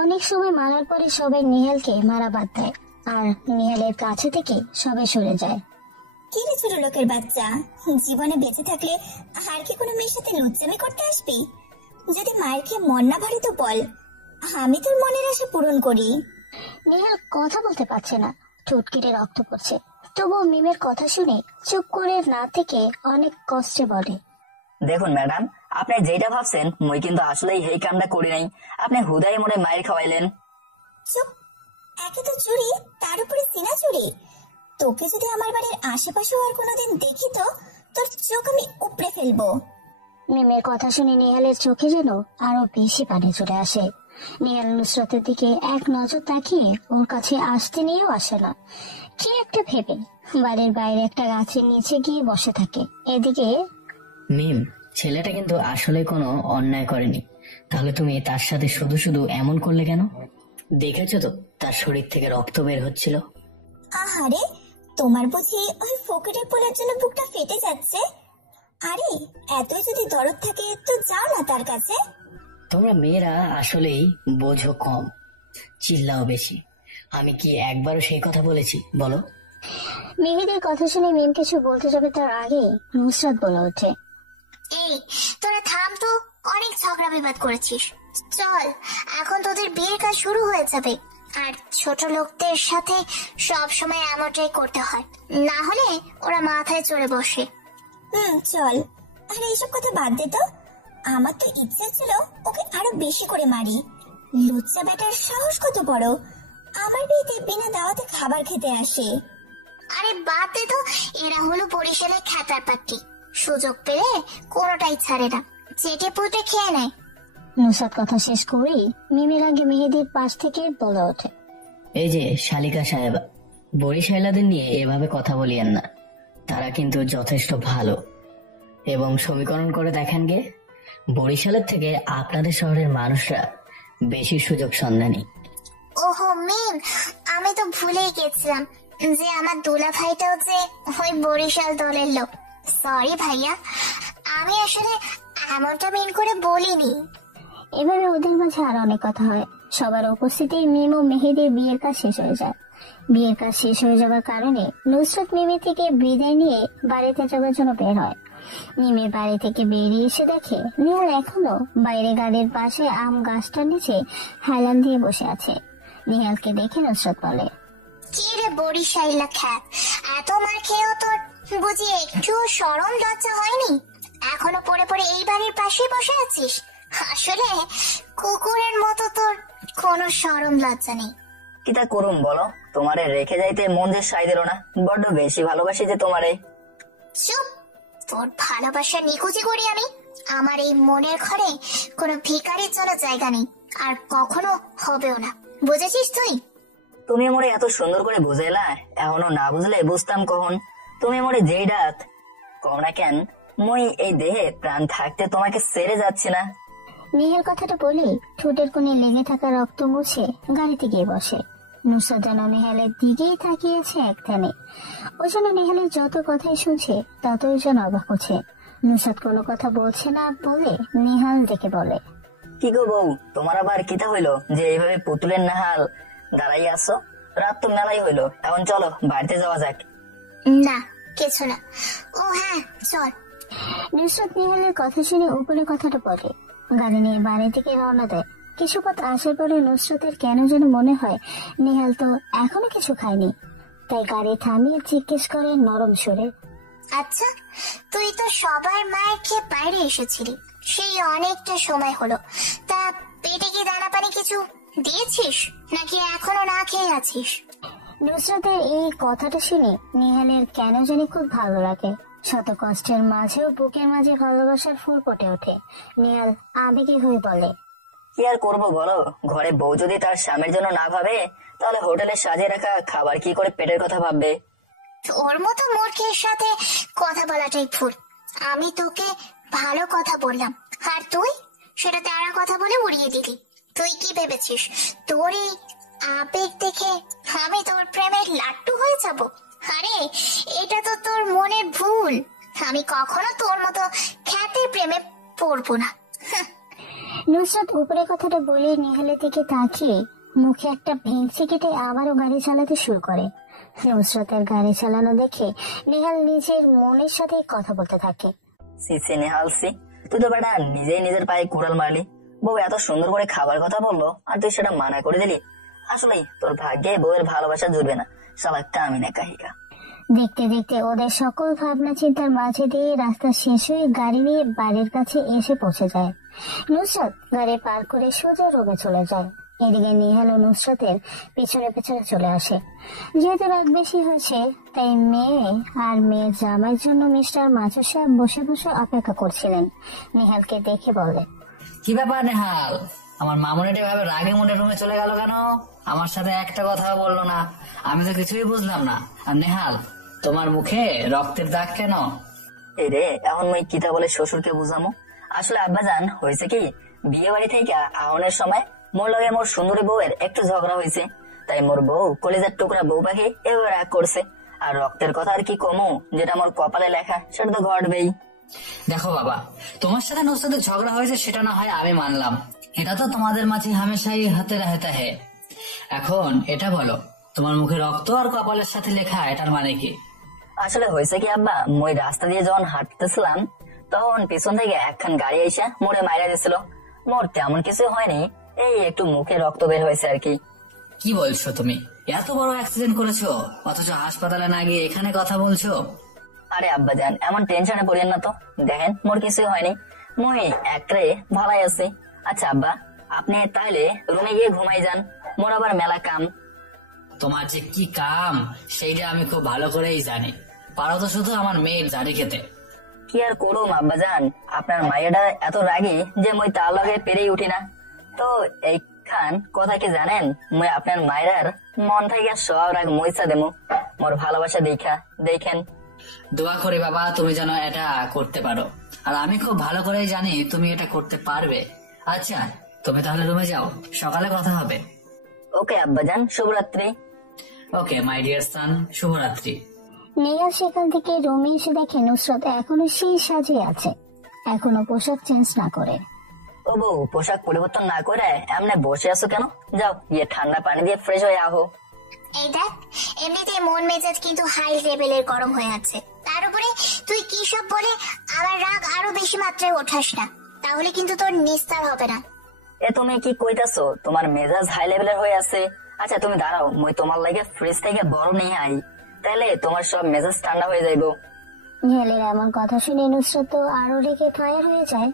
অনেক সময় মারার পরে সবাই নিহালকে মারা বাদ দেয়, আর নিহালের কাছে থেকে সবাই সরে যায়। কি রে ছোট লোকের বাচ্চা, জীবনে বেঁচে থাকলে আর কি কোনো মেয়ের সাথে লুচ্চামি করতে আসবি? যদি মায়ের খেয়ে মন না ভরে তো বল, আমি তোর মনের আশা পূরণ করি। নিহাল কথা বলতে পারছে না, ঠোঁট কেটে রক্ত পড়ছে। তবুও মিমের কথা শুনে চুপ করে না থেকে অনেক কষ্টে বলে, দেখুন ম্যাডাম, আপনি যেটা ভাবছেন মুই কিন্তু আসলেই এই কামটা করি নাই। আপনি হুদাই মনে মায়ের খাওয়াইলেন। চুপ, একে তো চুরি, তার উপরে সিনা চুরি। তোকে যদি আমার বাড়ির আশেপাশেও আর কোনোদিন দেখি তো তোর চোখ আমি উপড়ে ফেলবো। মিমের কথা শুনে নিহালের চোখে যেন আরো বেশি পানি চলে আসে। নিহাল নুসরাতের দিকে এক নজর তাকিয়ে ওর কাছে আসতে নিয়েও আসে না। কি একটা ভেবে বাড়ির বাইরে একটা গাছের নিচে গিয়ে বসে থাকে। এদিকে মিম, ছেলেটা কিন্তু আসলে কোনো অন্যায় করেনি, তাহলে তুমি তার সাথে শুধু শুধু এমন করলে কেন? দেখেছো তো তার শরীর থেকে রক্ত বের হচ্ছিল। আহারে, তোমার বুঝি ওই ফকিরের পোলার জন্য বুকটা ফেটে যাচ্ছে? আরে এতই যদি দরদ থাকে তো যাও না তার কাছে। তোমরা মেয়েরা আসলেই বোঝো কম, চিল্লাও বেশি। আমি কি একবারও সেই কথা বলেছি বলো? মেহেদের কথা শুনে মিম কিছু বলতে যাবে তার আগে নুসরাত বলে ওঠে, এই তোরা থাম তো, অনেক ঝগড়া বিবাদ করেছিস, চল এখন তোদের বিয়ের কাজ শুরু হয়ে যাবে। আর ছোট লোকদের সাথে সব সময় এমনটাই করতে হয়, না হলে ওরা মাথায় চড়ে বসে। চল। আর এইসব কথা বাদ দে তো, আমার তো ইচ্ছে ছিল ওকে আরো বেশি করে মারি। লুচ্চা বেটার সাহস কত বড়, আমার বিয়েতে বিনা দাওয়াতে খাবার খেতে আসে। আরে বাদ দে তো, এরা হলো বরিশালের খ্যাতার পাট্টি, সুযোগ পেলে কোনোটাই ছাড়ে না, চেটে পুটে খেয়ে নেয়। নুসরাত কথা শেষ করেই মিমের আগে মেহেদির পাশ থেকে বলে ওঠে, এই যে শালিকা সাহেবা, বরিশাইলাদের নিয়ে এভাবে কথা বলিয়েন না। তারা কিন্তু যথেষ্ট ভালো, এবং সমীকরণ করে দেখেন গে, বরিশালের থেকে আপনাদের শহরের মানুষরা বেশি সুযোগ সন্ধানী। ওহো মিম, আমি তো ভুলেই গেছিলাম যে আমার দুলা ভাইটাও যে ওই বরিশাল দলের লোক। সরি ভাইয়া, আমি আসলে এমনটা মিন করে বলিনি। এভাবে ওদের মাঝে আরো অনেক কথা হয়। সবার উপস্থিতি মিম ও মেহেদির বিয়ের কাজ শেষ হয়ে যায়। বিয়ের কাজ শেষ হয়ে যাওয়ার কারণে নুসরাত মিমি থেকে বিদায় নিয়ে বাড়িতে যাওয়ার জন্য বের হয়। মিমি বাড়ি থেকে বেরিয়ে এসে দেখে নিহাল এখনো বাইরে গাড়ির পাশে আম গাছটার নিচে হেলান দিয়ে বসে আছে। নিহালকে দেখে নুসরাত বলে, কি রে বরিশাইলা খ্যাত, এত মার খেয়েও তোর বুঝি একটু শরম লজ্জা হয়নি? এখনো পড়ে পড়ে এই বাড়ির পাশে বসে আছিস? আসলে কুকুরের মতো তোর কোনো শরম লজ্জা নেই। কিতা করুম বলো, তোমারে রেখে যাইতে মন যে সাই দিল না, বড্ড বেশি ভালোবাসি যে তোমারে। চুপ, তোর ভালোবাসা নিকুচি করি আমি। আমার এই মনের ঘরে কোনো ভিখারির জন্য জায়গা নেই, আর কখনো হবেও না, বুঝেছিস তুই? তুমি মোরে এত সুন্দর করে বুঝাইলা, এখনো না বুঝলে বুঝতাম কখন। তুমি মোরে যেই রাত কও না কেন, মই এই দেহে প্রাণ থাকতে তোমাকে ছেড়ে যাচ্ছি না। নেহাল কথাটা বলে ঠোঁটের কোণে লেগে থাকা রক্ত মুছে গাড়িতে গিয়ে বসে। নুসরাত যেন নেহালের দিকেই তাকিয়েছে একধানে। ও যেন নেহালের যত কথাই শুনছে ততই যেন অবাক হচ্ছে। নুসরাত কোনো কথা বলছে না বলে নেহাল ডেকে বলে, কি গো বউ, তোমার আবার কিতা হইলো যে এইভাবে পুতুলের নাহাল দাঁড়াই আসো? রাত তো মেলাই হইলো, এখন চলো বাড়িতে যাওয়া যাক। না, কিছু না। ও হ্যাঁ, চল। নুসরাত নেহালের কথা শুনে উপরে কথাটা বলে গাড়ি নিয়ে বাড়ি থেকে রওনা দেয়। কিছু পথ আসার পরে নুসরাতের কেন যেন মনে হয় নেহাল তো এখনো কিছু খায়নি। তাই গাড়ি থামিয়ে জিজ্ঞেস করে নরম সুরে, আচ্ছা, তুই তো সবার মায়ের খেয়ে বাইরে এসেছিলি, সেই অনেকটা সময় হলো, তা পেটে কি দানা পানি কিছু দিয়েছিস নাকি এখনো না খেয়ে আছিস? নুসরাতের এই কথাটা শুনে নেহালের কেন জানি খুব ভালো লাগে। শত কষ্টের মাঝেও বুকের মাঝে ভালোবাসার ফুল ফুটে ওঠে। নেহাল আবেগী হয়ে বলে, কি আর করবো বলো, ঘরে বউ যদি তার স্বামীর জন্য না ভাবে, তাহলে হোটেলে সাজিয়ে রাখা খাবার কি করে পেটের কথা ভাববে? তোর মতো মূর্খের সাথে কথা বলাটাই ভুল। আমি তোকে ভালো কথা বললাম, আর তুই সেটা তেরা কথা বলে উড়িয়ে দিলি। তুই কি ভেবেছিস তোর এই আবেগ দেখে আমি তোর প্রেমের লাট্টু হয়ে যাব? আরে, এটা তো তোর মনের ভুল। আমি কখনো তোর মতো খ্যাতের প্রেমে পড়বো না। নুসরাত উপরে কথাটা বলে নেহালের দিকে তাকিয়ে মুখে একটা ভেংসি কেটে আবারও গাড়ি চালাতে শুরু করে। নুসরাতের গাড়ি চালানো দেখে নেহাল নিজের মনের সাথে কথা বলতে থাকে। সি নেহাল সি, তুই তো বেটা নিজেই নিজের পায়ে কুড়াল মারলি। বউ এত সুন্দর করে খাবার কথা বললো আর তুই সেটা মানা করে দিলি। আসলেই তোর ভাগ্যে বউয়ের ভালোবাসা জুড়বে না, শালা কামিনে কাহিকা। দেখতে দেখতে ওদের সকল ভাবনা চিন্তার মাঝে দিয়ে রাস্তা শেষ হয়ে গাড়ি নিয়ে বাড়ির কাছে এসে পৌঁছে যায়। নুসরাত গাড়ি পার করে সোজা রুমে চলে যায়। এদিকে নেহাল ও নুসরাতের পিছনে পিছনে চলে আসে। যেহেতু রাত বেশি হয়েছে তাই মেয়ে আর মেয়ের জামাইয়ের জন্য মিস্টার মাছুর সাহেব বসে বসে অপেক্ষা করছিলেন। নেহালকে দেখে বলে, কি ব্যাপার নেহাল, আমার মামুনিটা এভাবে রাগে মনে রুমে চলে গেল কেন? আমার সাথে একটা কথা বললো না, আমি তো কিছুই বুঝলাম না। আর নেহাল, তোমার মুখে রক্তের দাগ কেন? এই রে, এখন মই কিতা বলে শ্বশুরকে বুঝামো? আসলে আব্বাজান হয়েছে কি, বিয়ে বাড়ি থেকে আহনের সময় মোর লগে মোর সুন্দরী বউয়ের একটু ঝগড়া হয়েছে। তাই মোর বউ কলেজের টুকরা বউ পাখি এভাবে রাগ করছে। আর রক্তের কথা আর কি কমু, যেটা আমার কপালে লেখা সেটা তো ঘটবেই। দেখো বাবা, তোমার সাথে নুসরাতের ঝগড়া হয়েছে সেটা না হয় আমি মানলাম, এটা তো তোমাদের মাঝে হামেশাই হাতে রাহেতা হে। এখন এটা বলো, তোমার মুখে রক্ত আর কপালের সাথে লেখা এটার মানে কি? আসলে হয়েছে কি আব্বা, মই রাস্তা দিয়ে যখন হাঁটতেছিলাম তখন পিছন থেকে একখান গাড়ি এসে মোড়ে মাইরা দিছিল। মোর তেমন কিছু হয়নি, এই একটু মুখে রক্ত বের হয়েছে আর কি। কি বলছো তুমি? এত বড় অ্যাক্সিডেন্ট করেছো অথচ হাসপাতালে না গিয়ে এখানে কথা বলছো? আরে আব্বাজান, এমন টেনশনে পড়েন না তো, দেখেন মোর কিছুই হয়নি, মই একরে ভালাই আছি। আচ্ছা আব্বা, আপনি তাহলে রুমে গিয়ে ঘুমাই যান, মোর আবার মেলা কাম। তোমার যে কি কাম সেইটা আমি খুব ভালো করেই জানি, পারো তো শুধু আমার মেয়ের জারি খেতে। কি আর করুম আব্বাজান, আপনার মাইয়াটা এত রাগী যে মই তার লগে পেরেই উঠি না। তো এইখান কথা কি জানেন, মই আপনার মায়ের মন থেকে সব রাগ মইসা দেবো মোর ভালোবাসা দেখা। দেখেন, দোয়া করি বাবা তুমি যেন এটা করতে পারো, আর আমি খুব ভালো করেই জানি তুমি এটা করতে পারবে। আচ্ছা, তুমি তাহলে রুমে যাও, সকালে কথা হবে। ওকে আব্বাজান, শুভরাত্রি। ওকে মাই ডিয়ার সান, শুভরাত্রি। নেহাল সেখান থেকে রুমে এসে দেখে নুসরাত এখনো সেই সাজে আছে, এখনো পোশাক চেঞ্জ না করে। ও বউ, পোশাক পরিবর্তন না করে এমনি বসে আছো কেন? যাও গিয়ে ঠান্ডা পানি দিয়ে ফ্রেশ হয়ে আহো। এই দেখ, এমনিতে মন মেজাজ কিন্তু হাই লেভেলের গরম হয়ে আছে, তার উপরে তুই কি সব বলে আমার রাগ আরো বেশি মাত্রায় ওঠাস না, তাহলে কিন্তু তোর নিস্তার হবে না। এ তুমি কি কইতাছো? তোমার মেজাজ হাই লেভেলের হয়ে আছে? আচ্ছা তুমি দাঁড়াও, মই তোমার লাগে ফ্রিজ থেকে বরফ নিয়ে আই, তাহলে তোমার সব মেজাজ ঠান্ডা হয়ে যাইবো। নেহালের এমন কথা শুনে নুসরাত তো আরো রেগে ফায়ার হয়ে যায়,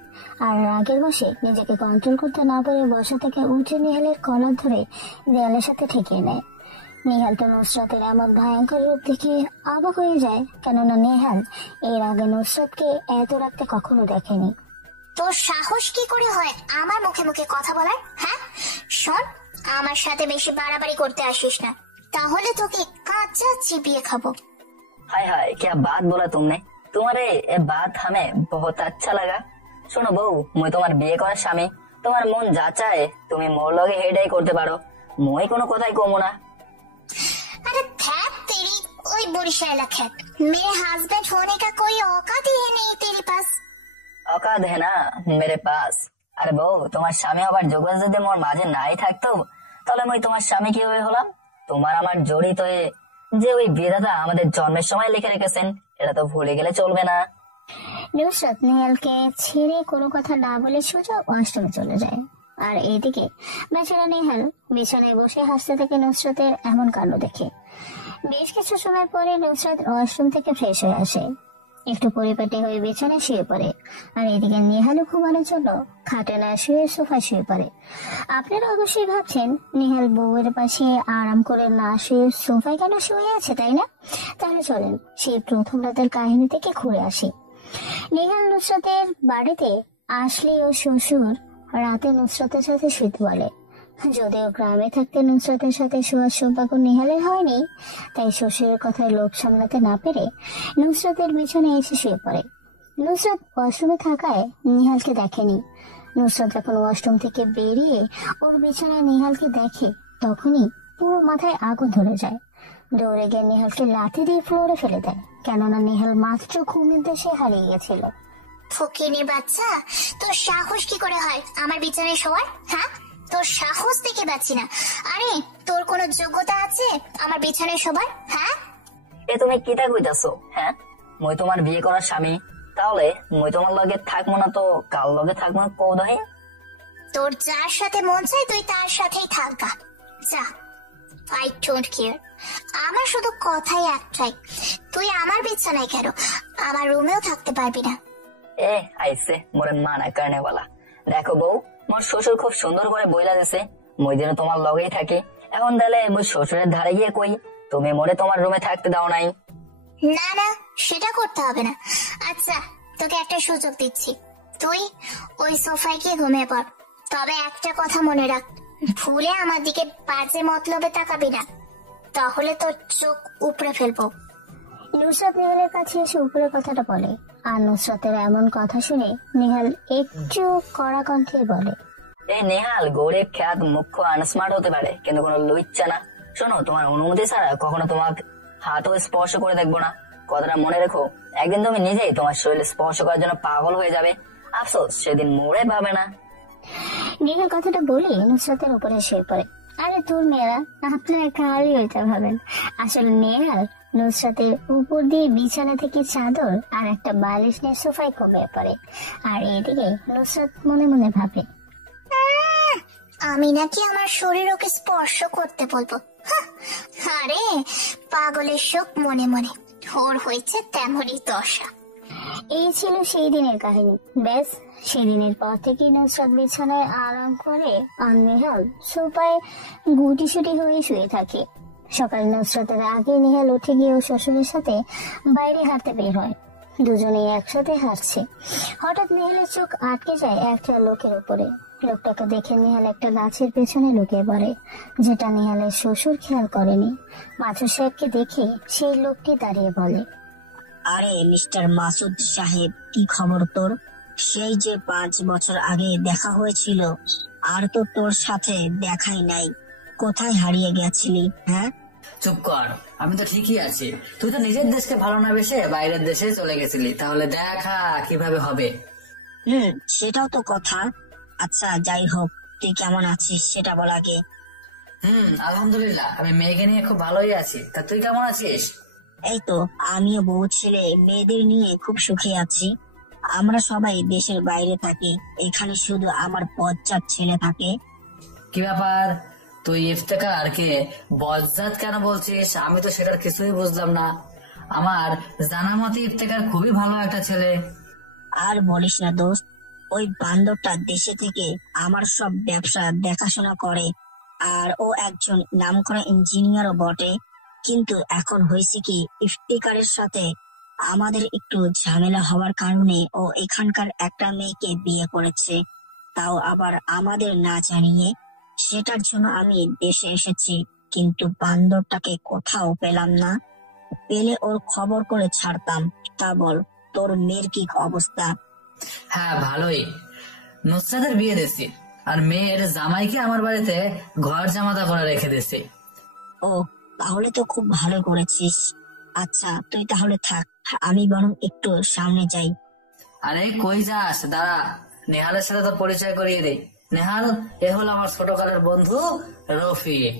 আর রাগের বশে নিজেকে কন্ট্রোল করতে না পারে বসা থেকে উঠে নেহালের কলার ধরে দেয়ালের সাথে ঠেকিয়ে নেয়। নেহাল তো নুসরাতের এমন ভয়ঙ্কর রূপ দেখে অবাক হয়ে যায়, কেননা নেহাল এর আগে নুসরাতকে এত রাখতে কখনো দেখেনি। তোর সাহস কি করে হয় আমার মুখে মুখে কথা বলার? হ্যাঁ শোন, আমার সাথে বেশি বাড়াবাড়ি করতে আসিস না, তাহলে তোকে কাঁচা চিবিয়ে খাবো। हाय हाय, क्या बात बोला तुमने। तुम्हारे ये बात हमें बहुत अच्छा लगा। শোনো বউ, মই তোমার বিয়ে করার স্বামী। তোমার মন যা চায় তুমি মোর লগে হেডাই করতে পারো, মই কোনো কথাই কমো না। अरे ध्यान तेरी, ओए बुढ़ी ख्यात, मेरे हस्बैंड होने का कोई औकात ही है नहीं तेरे पास। औकात है ना मेरे पास। আরে বউ, তোমার স্বামী হবার যোগ্যতা যদি মোর মাঝে নাই থাকতো তাহলে মই তোমার স্বামী কিভাবে হলাম? তোমার আমার জড়িত হয়ে যে ওই বিধাতা আমাদের জন্মের সময় লিখে রেখেছেন, এটা তো ভুলে গেলে চলবে না। নুসরাত নেহালকে ছেড়ে কোনো কথা না বলে সোজা ওয়াশরুমে চলে যায়। আর এদিকে বেচারা নেহাল বিছানায় বসে হাসতে থেকে নুসরাতের এমন কাণ্ড দেখে। বেশ কিছু সময় পরে নুসরাত ওয়াশরুম থেকে ফ্রেশ হয়ে আসে, একটু পরিপাটি হয়ে বিছানায় শুয়ে পড়ে। আর এদিকে নেহালও ঘুমানোর জন্য খাটে না শুয়ে সোফায় শুয়ে পড়ে। আপনারা অবশ্যই ভাবছেন নেহাল বউয়ের পাশে আরাম করে না শুয়ে সোফায় কেন শুয়ে আছে, তাই না? তাহলে চলেন সেই প্রথম রাতের কাহিনী থেকে ঘুরে আসি। নেহাল নুসরাতের বাড়িতে আসলে ও শ্বশুর রাতে নুসরাতের সাথে শুতে বলে। যদিও গ্রামে থাকতে নুসরাতের সাথে শোয়ার সৌভাগ্য নেহালের হয়নি, তাই শ্বশুরের কথায় লোভ সামলাতে না পেরে নুসরাতের বিছানায় এসে শুয়ে পড়ে। নুসরাত ওয়াশরুমে থাকায় নেহালকে দেখেনি। নুসরাত যখন ওয়াশরুম থেকে বেরিয়ে ওর বিছানায় নেহালকে দেখে, তখনই পুরো মাথায় আগুন ধরে যায়। দৌড়ে গিয়ে নেহালকে লাথি দিয়ে ফ্লোরে ফেলে দেয়, কেননা নেহাল মাত্র ঘুমের দেশে হারিয়ে গেছিল। ফকিনি বাচ্চা, তোর সাহস কি করে হয় আমার বিছানায় শোয়ার? হ্যাঁ, তোর সাহস দেখে পাচ্ছি না। আরে তোর কোনো যোগ্যতা আছে আমার বিছানায় শোবার? হ্যাঁ, এ তুমি কিতা কইতাছো? হ্যাঁ, মই তোমার বিয়ে করার স্বামী, তাহলে মই তোমার লগে থাকবো না তো কার লগে থাকবো কৌদহে? তোর যার সাথে মন চায় তুই তার সাথেই থাকবা, যা। I don't care. আমার শুধু কথাই একটাই, তুই আমার বিছানায় কেন, আমার রুমেও থাকতে পারবি না। এ আইসে মোরে মানা কারণেওয়ালা। দেখো বউ, মোর শ্বশুর খুব সুন্দর করে বইলা দিছে মই যেন তোমার লগেই থাকি। এখন তাহলে মই শ্বশুরের ধারে গিয়ে কই তুমি মোরে তোমার রুমে থাকতে দাও নাই। না না, সেটা করতে হবে না। আচ্ছা, তোকে একটা সুযোগ দিচ্ছি, তুই ওই সোফায় গিয়ে ঘুমিয়ে পড়। তবে একটা কথা মনে রাখ, ভুলে আমার দিকে বাজে মতলবে তাকাবি না, তাহলে তোর চোখ উপড়ে ফেলবো। নুসরাত নেহালের কাছে এসে উপরে কথাটা বলে, আর নুসরাতের এমন কথা শুনে নেহাল একটু কড়া কণ্ঠে বলে, এই নেহাল, গরিব খ্যাত মুখ্য আনস্মার্ট হতে পারে কিন্তু কোনো লুইচ্ছা না। শোনো, তোমার অনুমতি ছাড়া কখনো তোমার হাতও স্পর্শ করে দেখবো না, কথাটা মনে রেখো। একদিন তুমি নিজেই তোমার শরীরে স্পর্শ করার জন্য পাগল হয়ে যাবে, আফসোস সেদিন মোড়ে পাবে না। নেহাল কথাটা বলে নুসরাতের উপরে শুয়ে পড়ে। আরে তোর মেয়েরা, আপনারা খালি ওইটা ভাবেন, আসলে নেহাল নুসরাতের উপর দিয়ে বিছানা থেকে চাদর আর একটা বালিশ নিয়ে সোফায় ঘুমিয়ে পড়ে। আর এদিকে নুসরাত মনে মনে ভাবে, আমি নাকি আমার শরীর ওকে স্পর্শ করতে বলবো? হাহ, আরে পাগলের শোক মনে মনে, ওর হয়েছে তেমনই দশা। এই ছিল সেই দিনের কাহিনী। ব্যাস, সেদিনের পর থেকে নুসরাত বিছানায় আরাম করে আর নেহাল সোফায় গুটিসুটি হয়ে শুয়ে থাকে। সকালে নুসরাতের আগে নেহাল উঠে গিয়ে ওর শ্বশুরের সাথে বাইরে হাঁটতে বের হয়। দুজনেই একসাথে হাঁটছে। হঠাৎ নেহালের চোখ আটকে যায় একটা লোকের উপরে। লোকটাকে দেখে নেহাল একটা গাছের পেছনে লুকিয়ে পড়ে, যেটা নেহালের শ্বশুর খেয়াল করেনি। মাথুর সাহেবকে দেখে সেই লোকটি দাঁড়িয়ে বলে, আরে মিস্টার মাসুদ সাহেব, কি খবর তোর? সেই যে 5 বছর আগে দেখা হয়েছিল, আর তো তোর সাথে দেখাই নাই। কোথায় হারিয়ে গেছিলি? হ্যাঁ, চুপ কর, আমি তো ঠিকই আছি। তুই তো নিজের দেশকে ভালো না বেসে বাইরের দেশে চলে গেছিলি, তাহলে দেখা কিভাবে হবে? সেটাও তো কথা। আচ্ছা যাই হোক, তুই কেমন আছিস সেটা বল আগে। আলহামদুলিল্লাহ, আমি মেয়েকে নিয়ে খুব ভালোই আছি। তা তুই কেমন আছিস? এই তো আমিও বউ ছেলে মেয়েদের নিয়ে খুব সুখে আছি। আমরা সবাই দেশের বাইরে থাকি, এখানে শুধু আমার বজ্জাত ছেলে থাকে। কি ব্যাপার, তুই ইফতেখারকে বজ্জাত কেন বলছিস? আমি তো সেটার কিছুই বুঝলাম না। আমার জানা মতে ইফতেখার খুবই ভালো একটা ছেলে। আর বলিস না দোস্ত, ওই বান্দরটা দেশে থেকে আমার সব ব্যবসা দেখাশোনা করে, আর ও একজন নামকরা ইঞ্জিনিয়ারও বটে। কিন্তু এখন হয়েছে কি, ইফতিকারের সাথে আমাদের একটু ঝামেলা হওয়ার কারণে ও এখানকার একটা মেয়েকে বিয়ে করেছে, তাও আবার আমাদের না জানিয়ে। সেটার জন্য আমি দেশে এসেছি, কিন্তু বান্দরটাকে কোথাও পেলাম না। পেলে ওর খবর করে ছাড়তাম। তা বল, তোর মেয়ের কি অবস্থা? হ্যাঁ ভালোই, নুসরাতের বিয়ে দিছি, আর মেয়ের জামাইকে আমার বাড়িতে ঘর জামাতা করে রেখে দিছি। ও, তাহলে তো খুব ভালো করেছিস। আচ্ছা তুই তাহলে থাক, আমি বরং একটু সামনে যাই। আরে কই যাস, দাঁড়া, নেহালের সাথে তো পরিচয় করিয়ে দেই। নেহাল, এ হলো আমার ছোটকালের বন্ধু রফিক।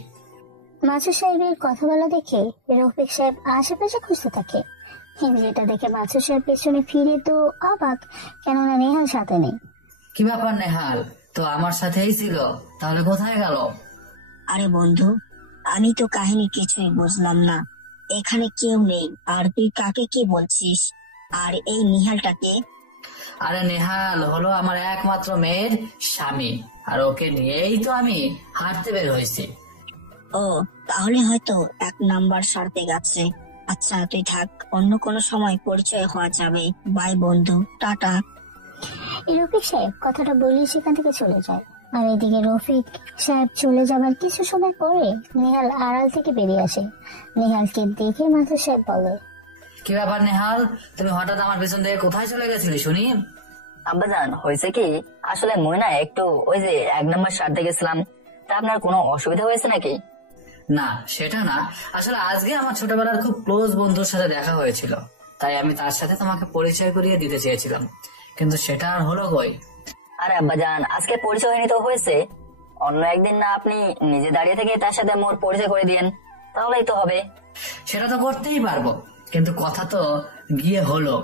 মাসুদ সাহেবের কথা বলা দেখে রফিক সাহেব আশেপাশে খুঁজতে থাকে। যেটা দেখে মাসুদ সাহেব পেছনে ফিরে তো অবাক, কেননা নেহাল সাথে নেই। কি ব্যাপার নেহাল, তো আমার সাথেই ছিল, তাহলে কোথায় গেল? আরে বন্ধু, আমি তো কাহিনী কিছুই বুঝলাম না। এখানে কেউ নেই, আর তুই কাকে কি বলছিস? আর এই নিহালটাকে? আরে নেহাল হলো আমার একমাত্র মেয়ের স্বামী, আর ওকে নিয়েই তো আমি হাঁটতে বের হয়েছি। ও, তাহলে হয়তো এক নাম্বার সারতে গেছে। আচ্ছা তুই থাক, অন্য কোনো সময় পরিচয় হওয়া যাবে। বাই বন্ধু, টাটা। রফিক সাহেব কথাটা বলেই সেখান থেকে চলে যায়। আর এদিকে রফিক সাহেব চলে যাবার কিছু সময় পরে নেহাল আড়াল থেকে বেরিয়ে আসে। নেহালকে দেখে মাসুদ সাহেব বলে, কি ব্যাপার নেহাল, তুমি হঠাৎ আমার পেছন থেকে কোথায় চলে গেছিলে শুনি? আব্বাজান, হয়েছে কি, আসলে মই না একটু ওই যে 1 নম্বর সারতে গেছিলাম। তা আপনার কোনো অসুবিধা হয়েছে নাকি? না সেটা না, আসলে আজকে আমার ছোটবেলার খুব ক্লোজ বন্ধুর সাথে দেখা হয়েছিল, তাই আমি তার সাথে তোমাকে পরিচয় করিয়ে দিতে চেয়েছিলাম, কিন্তু সেটা আর হলো কই। আরে আব্বাজান, আজকে পরিচয় হয়নি তো হয়েছে, অন্য একদিন না আপনি নিজে দাঁড়িয়ে থেকে তার সাথে মোর পরিচয় করে দিয়েন, তাহলেই তো হবে। সেটা তো করতেই পারবো, কিন্তু কথা তো গিয়ে হলো,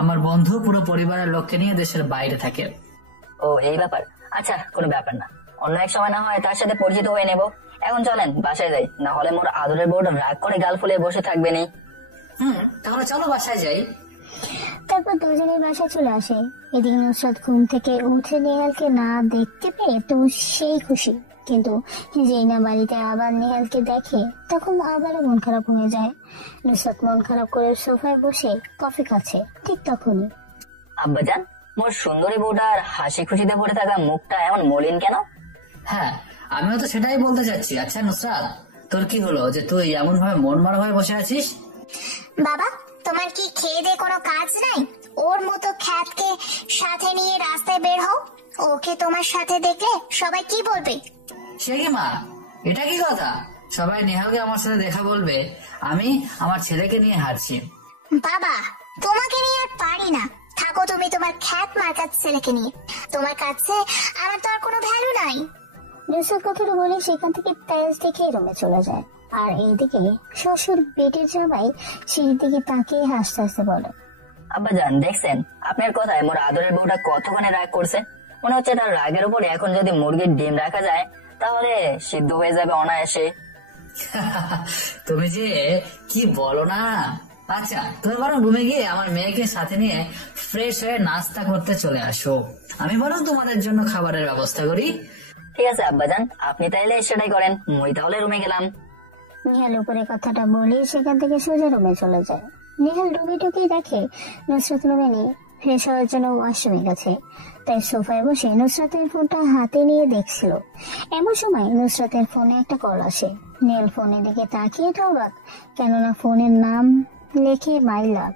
আমার বন্ধু পুরো পরিবারের লোককে নিয়ে দেশের বাইরে থাকে। ও এই ব্যাপার, আচ্ছা কোনো ব্যাপার না, অন্য এক সময় না হয় তার সাথে পরিচিত হয়ে নেব। এখন চলেন বাসায় যাই, না হলে মোর আদরের বউটা রাগ করে গাল ফুলিয়ে বসে থাকবে নি। তাহলে চলো বাসায় যাই। তারপর দুজনেই বাসায় চলে আসে। এদিকে নুসরাত ঘুম থেকে উঠে নেহালকে না দেখতে পেয়ে তো সেই খুশি, কিন্তু যেই না বাড়িতে আবার নেহালকে দেখে তখন আবারও মন খারাপ হয়ে যায়। নুসরাত মন খারাপ করে সোফায় বসে কফি খাচ্ছে। ঠিক তখনই আব্বাজান, মোর সুন্দরী বউটার হাসি খুশিতে ভরে থাকা মুখটা এমন মলিন কেন? হ্যাঁ, আমিও তো সেটাই বলতে চাচ্ছি। আচ্ছা নুসরাত, তোর কি হলো যে তুই এমন ভাবে মন মারা হয়ে বসে আছিস? বাবা, তোমার কি খেয়ে দিয়ে কোনো কাজ নাই? ওর মতো খ্যাতকে সাথে নিয়ে রাস্তায় বের হও, ওকে তোমার সাথে দেখলে সবাই কি বলবে? সে কি মা, এটা কি কথা? সবাই নেহালকে আমার সাথে দেখা বলবে, আমি আমার ছেলেকে নিয়ে হাঁটছি। বাবা, তোমাকে নিয়ে আর পারি না, থাকো তুমি তোমার খ্যাত মার্কার ছেলেকে নিয়ে, তোমার কাছে আমার তো আর কোনো ভ্যালু নাই। নুসরাত কথাটা বলে সেখান থেকে তেজ দেখে রুমে চলে যায়। আর এইদিকে শ্বশুর বেটের জামাই সিঁড়ির দিকে তাকিয়ে হাসতে হাসতে বলে, আব্বাজান দেখছেন, আপনার কথায় মোর আদরের বউটা কতক্ষণে রাগ করছে। মনে হচ্ছে তার রাগের উপরে এখন যদি মুরগির ডিম রাখা যায় তাহলে সিদ্ধ হয়ে যাবে অনায়াসে। তুমি যে কি বলো না। আচ্ছা তুমি বরং রুমে গিয়ে আমার মেয়েকে সাথে নিয়ে ফ্রেশ হয়ে নাস্তা করতে চলে আসো, আমি বরং তোমাদের জন্য খাবারের ব্যবস্থা করি। ঠিক আছে আব্বাজান, আপনি তাইলে সেটাই করেন, মই তাহলে রুমে গেলাম। নেহাল উপরে কথাটা বলে সেখান থেকে সোজা রুমে চলে যায়। নেহাল রুমে ঢুকেই দেখে নুসরাত রুমে নেই, ফ্রেশ হওয়ার জন্য ওয়াশরুমে গেছে। তাই সোফায় বসে নুসরাতের ফোনটা হাতে নিয়ে দেখছিল। এমন সময় নুসরাতের ফোনে একটা কল আসে। নেহাল ফোনের দিকে তাকিয়ে তো অবাক, কেননা ফোনের নাম লেখে মাইলা।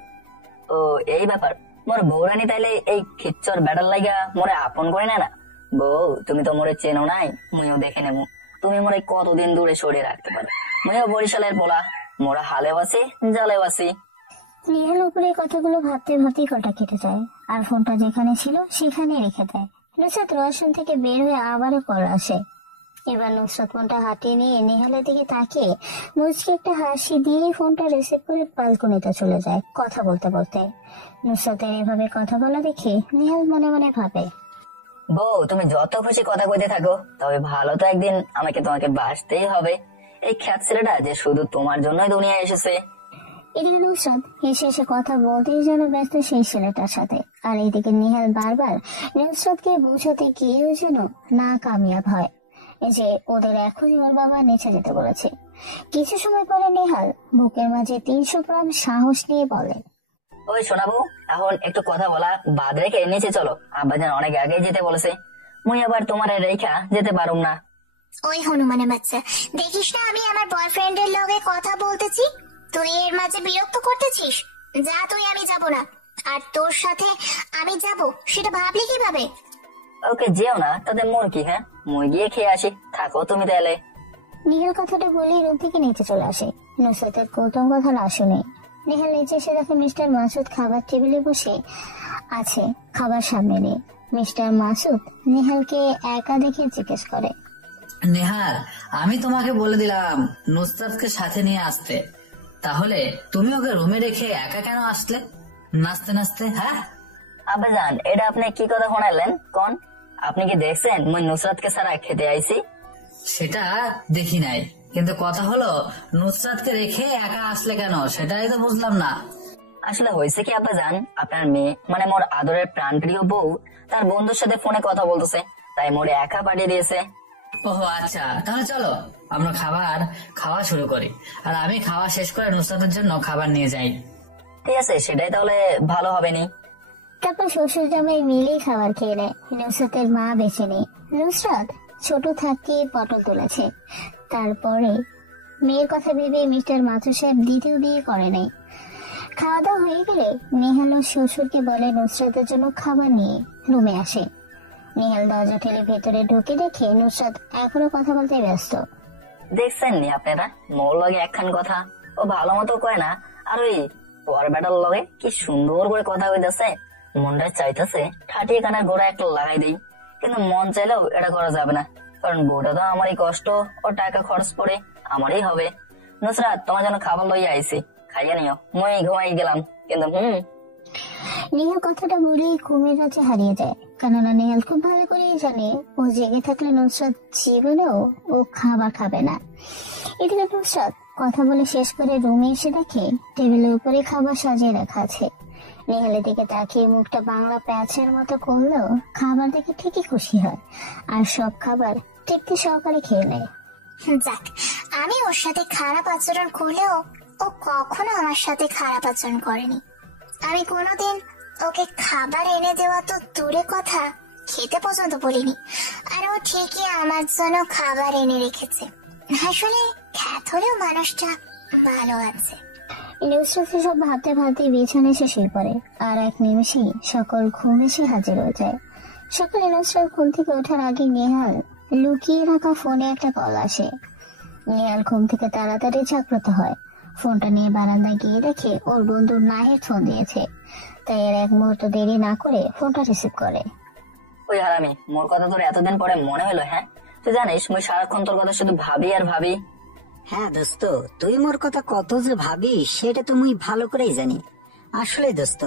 ও এই ব্যাপার, মোর বউরানি তাইলে এই খিচ্চর ব্যাটার লাগা মোরে আপন করে না। বউ, তুমি তো মোরে চেনো নাই, মুইও দেখে নেবো তুমি মোরে কতদিন দূরে সরিয়ে রাখতে পারো। মুইও বরিশালের পোলা, মোরা হালেও আছি জালেও আছি। নেহাল উপরে কথাগুলো ভাবতে ভাবতেই কলটা কেটে যায়, আর ফোনটা যেখানে ছিল সেখানে রেখে দেয়। নুসরাত ওয়াশরুম থেকে বের হয়ে আবারও কল আসে। এবার নুসরাত ফোনটা হাতে নিয়ে নেহালের দিকে তাকিয়ে মুচকি একটা হাসি দিয়ে ফোনটা রিসিভ করে বালকনিতে চলে যায় কথা বলতে বলতে। নুসরাতের এভাবে কথা বলা দেখে নেহাল মনে মনে ভাবে, বউ তুমি যত খুশি কথা কইতে থাকো, তবে ভালো তো একদিন আমাকে তোমাকে বাসতেই হবে। এই খ্যাত ছেলেটা যে শুধু তোমার জন্যই দুনিয়ায় এসেছে। এদিকে নুসরাত হেসে হেসে কথা বলতেই যেন ব্যস্ত সেই ছেলেটার সাথে, আর এদিকে নেহাল বারবার নুসরাতকে বোঝাতে গিয়েও যেন না কামিয়াব হয় যে ওদের এখনই ওর বাবা নিচে যেতে বলেছে। কিছু সময় পরে নেহাল বুকের মাঝে 300 গ্রাম সাহস নিয়ে বলে, ওই শোনাবো, এখন একটু কথা বলা বাদ রেখে নিচে চলো, আব্বাজান অনেক আগে যেতে বলেছে, মুই আবার তোমার রেখা যেতে পারুম না। ওই হনুমানের বাচ্চা, দেখিস না আমি আমার বয়ফ্রেন্ডের লগে কথা বলতেছি, তুই এর মাঝে বিরক্ত করতেছিস। যা তুই, আমি যাব না। আর তোর সাথে আমি যাব সেটা ভাবলি কিভাবে? ওকে যেও না, তাদের মোর কি, হ্যাঁ মুই গিয়ে খেয়ে আসি, থাকো তুমি তাহলে। নেহাল কথাটা বলেই রুম থেকে নিচে চলে আসে। নুসরাতের কৌতম কথা না শুনে নেহাল নিচে এসে দেখে মিস্টার মাসুদ খাবার টেবিলে বসে আছে, খাবার সামনে নেই। মিস্টার মাসুদ নেহালকে একা দেখে জিজ্ঞেস করে, নেহাল, আমি তোমাকে বলে দিলাম নুসরাতকে সাথে নিয়ে আসতে, তাহলে তুমি ওকে রুমে রেখে একা কেন আসলে নাচতে নাচতে? হ্যাঁ আব্বাজান, এটা আপনি কি কথা শোনালেন কোন? আপনি কি দেখছেন মুই নুসরাতকে ছাড়া খেতে আইছি? সেটা দেখি নাই, কিন্তু কথা হলো নুসরাতকে রেখে একা আসলে কেন সেটাই তো বুঝলাম না। আসলে হয়েছে কি আব্বাজান, আপনার মেয়ে মানে মোর আদরের প্রাণপ্রিয় বউ তার বন্ধুর সাথে ফোনে কথা বলতেছে, তাই মোরে একা পাঠিয়ে দিয়েছে। ও আচ্ছা, তাহলে চলো আমরা খাওয়া শুরু করি, আর আমি খাওয়া শেষ করে নুসরাতের জন্য খাবার নিয়ে যাই। ঠিক আছে, সেটাই তাহলে ভালো হবে নি। তারপর শ্বশুর জামাই মিলেই খাবার খেয়ে নেয়। নুসরাতের মা বেঁচে নেই। নুসরাত ছোট থাকতে পটল তুলেছে, তারপরে মেয়ের কথা ভেবে মিস্টার মাথুর সাহেব দ্বিতীয় বিয়ে করে নাই। খাওয়া দাওয়া হয়ে গেলে নেহাল ও শ্বশুরকে বলে নুসরাতের জন্য খাবার নিয়ে রুমে আসে। নেহাল দরজা ঠেলে ভেতরে ঢুকে দেখে নুসরাত এখনো কথা বলতে ব্যস্ত। দেখছেন নি আপনারা মোর লগে একখান কথা ও ভালো মতো কয় না, আর ওই পর বেটার লগে কি সুন্দর করে কথা কইতাছে। মনটা চাইতেছে ঠাটিয়ে কানের গোড়া একটা লাগাই দেই, কিন্তু মন চাইলেও এটা করা যাবে না, কারণ বউটা তো আমারই কষ্ট ও টাকা খরচ করে আমারই হবে। নুসরাত, তোমার জন্য খাবার লইয়া আইছি, খাইয়া নিও, মই ঘুমাই গেলাম কিন্তু। নেহাল কথাটা বলেই ঘুমের রাতে হারিয়ে যায়, কেননা নেহাল খুব ভালো করেই জানে ও জেগে থাকলে নুসরাত জীবনেও ও খাবার খাবে না। এদিকে নুসরাত কথা বলে শেষ করে রুমে এসে দেখে টেবিলের উপরে খাবার সাজিয়ে রাখা আছে। নেহালের দিকে তাকিয়ে মুখটা বাংলা প্যাচের মতো করলেও খাবার দেখে ঠিকই খুশি হয়, আর সব খাবার তৃপ্তি সহকারে খেয়ে নেয়। যাক, আমি ওর সাথে খারাপ আচরণ করলেও ও কখনো আমার সাথে খারাপ আচরণ করেনি। আমি কোনোদিন ওকে খাবার এনে দেওয়া তো দূরে কথা, খেতে পর্যন্ত বলিনি, আর ও ঠিকই আমার জন্য খাবার এনে রেখেছে। আসলে খ্যাত হলেও মানুষটা ভালো আছে। নুসরাত সব ভাবতে ভাবতে বিছানায় এসে শুয়ে পড়ে, আর এক নিমেষেই সকল ঘুম এসে হাজির হয়ে যায়। সকালে নুসরাত ঘুম থেকে ওঠার আগে নেহাল লুকিয়ে রাখা ফোনে একটা কল আসে। নেহাল ঘুম থেকে তাড়াতাড়ি জাগ্রত হয়, ফোনটা নিয়ে বারান্দায় গিয়ে দেখে ওর বন্ধু নাহিদ ফোন দিয়েছে, তাই এর এক মুহূর্ত দেরি না করে ফোনটা রিসিভ করে। ওই হারামি, মোর কথা তোর এতদিন পরে মনে হলো? হ্যাঁ, তুই জানিস মুই সারাক্ষণ তোর কথা শুধু ভাবি আর ভাবি। হ্যাঁ দোস্ত, তুই মোর কথা কত যে ভাবিস সেটা তো মুই ভালো করেই জানি। আসলে দোস্ত,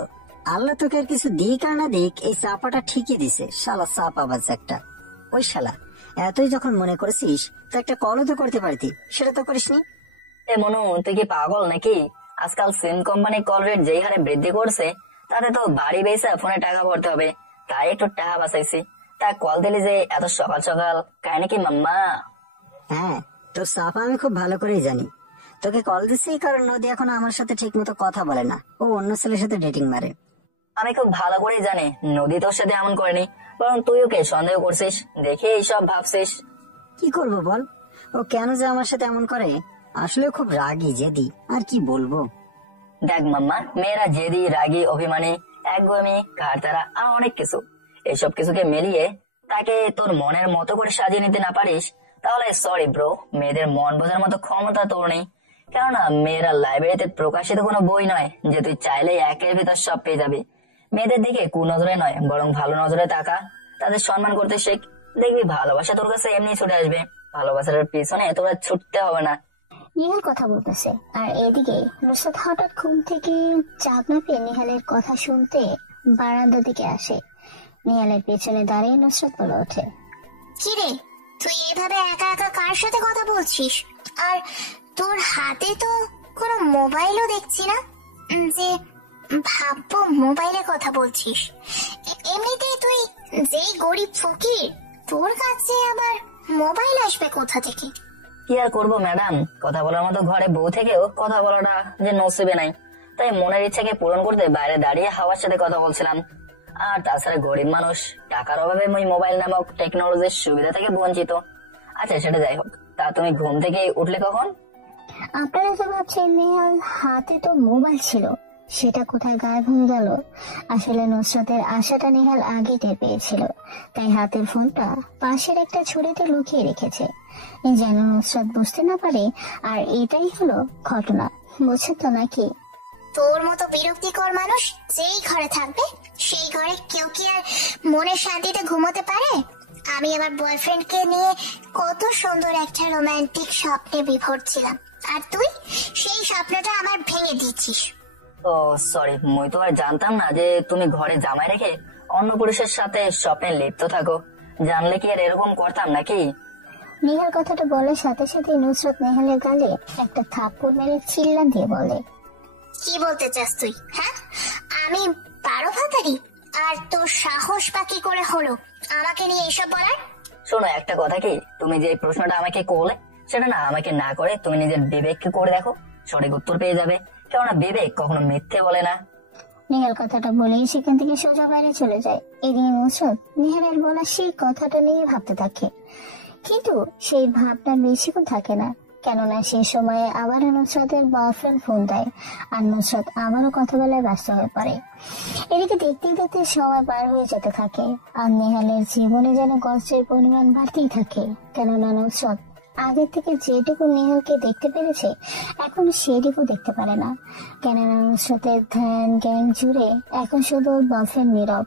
আল্লাহ তোকে আর কিছু দিক আর না দিক, এই চাপাটা ঠিকই দিছে। শালা চাপাবাজ একটা। ওই শালা, এতই যখন মনে করেছিস তো একটা কলও তো করতে পারতি, সেটা তো করিসনি। এ মনু, তুই কি পাগল নাকি? আজকাল সিম কোম্পানি কল রেট যেই হারে বৃদ্ধি করছে, তাতে তো বাড়ি বেসা ফোনে টাকা ভরতে হবে, তাই একটু টাকা বাঁচাইছি। তা কল দিলি যে এত সকাল সকাল, কাহিনী কি মাম্মা? হ্যাঁ, তোর চাপা আমি খুব ভালো করেই জানি। তোকে কল দিচ্ছি কারণ নদী এখন আমার সাথে ঠিক মতো কথা বলে না, ও অন্য ছেলের সাথে ডেটিং মারে। আমি খুব ভালো করেই জানি নদী তোর সাথে এমন করেনি, বরং তুই ওকে সন্দেহ করছিস, দেখে এইসব ভাবছিস। কি করব বল, ও কেন যে আমার সাথে এমন করে? আসলে খুব রাগী জেদি, আর কি বলবো। দেখ মাম্মা, মেয়েরা জেদি, রাগী, অভিমানী, একগুমি, ঘাড়তারা আর অনেক কিছু, এইসব কিছুকে মিলিয়ে তাকে তোর মনের মতো করে সাজিয়ে নিতে না পারিস, তাহলে সরি ব্রো, মেয়েদের মন বোঝার মতো ক্ষমতা তোর নেই। কেননা মেয়েরা লাইব্রেরিতে প্রকাশিত কোনো বই নয় যে তুই চাইলেই একের ভিতর সব পেয়ে যাবি। মেয়েদের দিকে কুনজরে নয়, বরং ভালো নজরে তাকা, তাদের সম্মান করতে শেখ, দেখবি ভালোবাসা তোর কাছে এমনি ছুটে আসবে। ভালোবাসার পিছনে তোরা ছুটতে হবে না। নেহাল কথা বলতেছে, আর এদিকে নুসরাত হঠাৎ ঘুম থেকে চাপ না পেয়ে নেহালের কথা শুনতে বারান্দা দিকে আসে। নেহালের পেছনে দাঁড়িয়ে নুসরাত বলে ওঠে, কিরে, তুই এভাবে একা একা কার সাথে কথা বলছিস? আর তোর হাতে তো কোনো মোবাইলও দেখছি না যে ভাববো মোবাইলে কথা বলছিস। এমনিতেই তুই যেই গরিব ফকির, তোর কাছে আবার মোবাইল আসবে কোথা থেকে? কি আর করবো ম্যাডাম, কথা বলার মতো ঘরে বউ থেকেও কথা বলাটা যে নসিবে নাই, তাই মনের ইচ্ছাকে পূরণ করতে বাইরে দাঁড়িয়ে হাওয়ার সাথে কথা বলছিলাম। আর তাছাড়া গরিব মানুষ, টাকার অভাবে ওই মোবাইল নামক টেকনোলজির সুবিধা থেকে বঞ্চিত। আচ্ছা সেটা যাই হোক, তা তুমি ঘুম থেকে উঠলে কখন? আপনারা তো ভাবছেন নেহাল হাতে তো মোবাইল ছিল, সেটা কোথায় গায়েব হয়ে গেল। আসলে নুসরাতের আশাটা নেহাল আগে টের পেয়েছিল, তাই হাতের ফোনটা পাশের একটা ছুরিতে লুকিয়ে রেখেছে যেন নুসরাত বুঝতে না পারে। আর এটাই হলো ঘটনা, বুঝছেন তো নাকি? তোর মতো বিরক্তিকর মানুষ যেই ঘরে থাকবে সেই ঘরে কেউ কি আর মনের শান্তিতে ঘুমোতে পারে? আমি আমার বয়ফ্রেন্ডকে নিয়ে কত সুন্দর একটা রোমান্টিক স্বপ্নে বিভোর ছিলাম, আর তুই সেই স্বপ্নটা আমার ভেঙে দিচ্ছিস। ও সরি, মই তো আর জানতাম না যে তুমি ঘরে জামাই রেখে অন্য পুরুষের সাথে স্বপ্নে লিপ্ত থাকো। জানলে কি আর এরকম করতাম নাকি? নেহাল কথাটা বলার সাথে সাথে নুসরাত নেহালের গালে একটা থাপ্পড় মেরে চিল্লা দিয়ে বলে, কি বলতে চাস তুই? হ্যাঁ, আমি 12 ভাতারি? আর তোর সাহস বাকি করে হলো আমাকে নিয়ে এসব বলার? শোনো একটা কথা কি, তুমি যে প্রশ্নটা আমাকে করলে সেটা না আমাকে না করে তুমি নিজের বিবেককে করে দেখো, সঠিক উত্তর পেয়ে যাবে। কেননা বিবেক কখনো মিথ্যে বলে না। নেহাল কথাটা বলেই সেখান থেকে সোজা বাইরে চলে যায়। এদিকে নুসরাত নেহালের বলা সেই কথাটা নিয়ে ভাবতে থাকে, কিন্তু সেই ভাবনা বেশিক্ষণ থাকে না, কেননা সেই সময়ে আবার নুসরাতের বয়ফ্রেন্ড ফোন দেয় আর নুসরাত আবারও কথা বলায় ব্যস্ত হয়ে পড়ে। এদিকে দেখতে দেখতে সময় পার হয়ে যেতে থাকে আর নেহালের জীবনে যেন কষ্টের পরিমাণ বাড়তেই থাকে, কেননা নুসরাত আগের থেকে যেটুকু নেহালকে দেখতে পেরেছে এখন সেটুকু দেখতে পারে না, কেননা নুসরাতের ধ্যান জ্ঞান জুড়ে এখন শুধু বয়ফ্রেন্ড নীরব।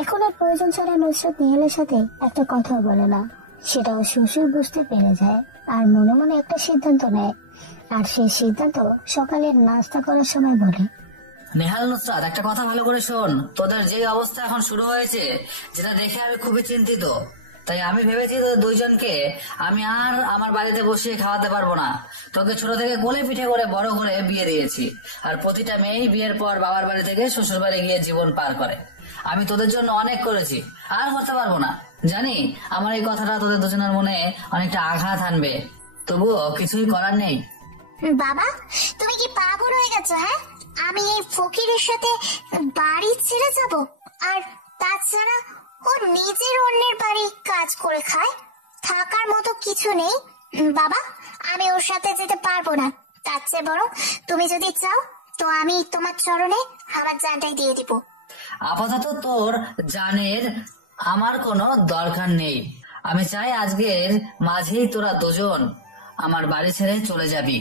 এখন আর প্রয়োজন ছাড়া নুসরাত নেহালের সাথে একটা কথা বলে না, সেটাও শ্বশুর বুঝতে পেরে যায় আর মনে মনে একটা সিদ্ধান্ত নেয়। আর সেই সিদ্ধান্ত সকালের নাস্তা করার সময় বলে, নেহাল নুসরাত একটা কথা ভালো করে শোন, তোদের যে অবস্থা এখন শুরু হয়েছে যেটা দেখে আমি খুবই চিন্তিত। তাই আমি ভেবেছি তোদের দুইজনকে আমি আর আমার বাড়িতে বসিয়ে খাওয়াতে পারবো না। তোকে ছোট থেকে কোলে পিঠে করে বড় করে বিয়ে দিয়েছি, আর প্রতিটা মেয়েই বিয়ের পর বাবার বাড়ি থেকে শ্বশুর বাড়ি গিয়ে জীবন পার করে। আমি তোদের জন্য অনেক করেছি, আর করতে পারবো না। জানি আমার এই কথাটা তোদের দুজনের মনে অনেকটা আঘাত আনবে, তবুও কিছুই করার নেই। বাবা, তুমি কি পাগল হয়ে গেছো? হ্যাঁ, আমি এই ফকিরের সাথে বাড়ি ছেড়ে যাব? আর তাছাড়া ও নিজের অন্যের বাড়ি কাজ করে খায়, থাকার মতো কিছু নেই। বাবা, আমি ওর সাথে যেতে পারবো না। তার চেয়ে বরং তুমি যদি চাও তো আমি তোমার চরণে আমার জানটাই দিয়ে দিব। আপাতত তোর জানের আমার কোনো দরকার নেই। আমি চাই আজকের মাঝেই তোরা দুজন আমার বাড়ি ছেড়ে চলে যাবি।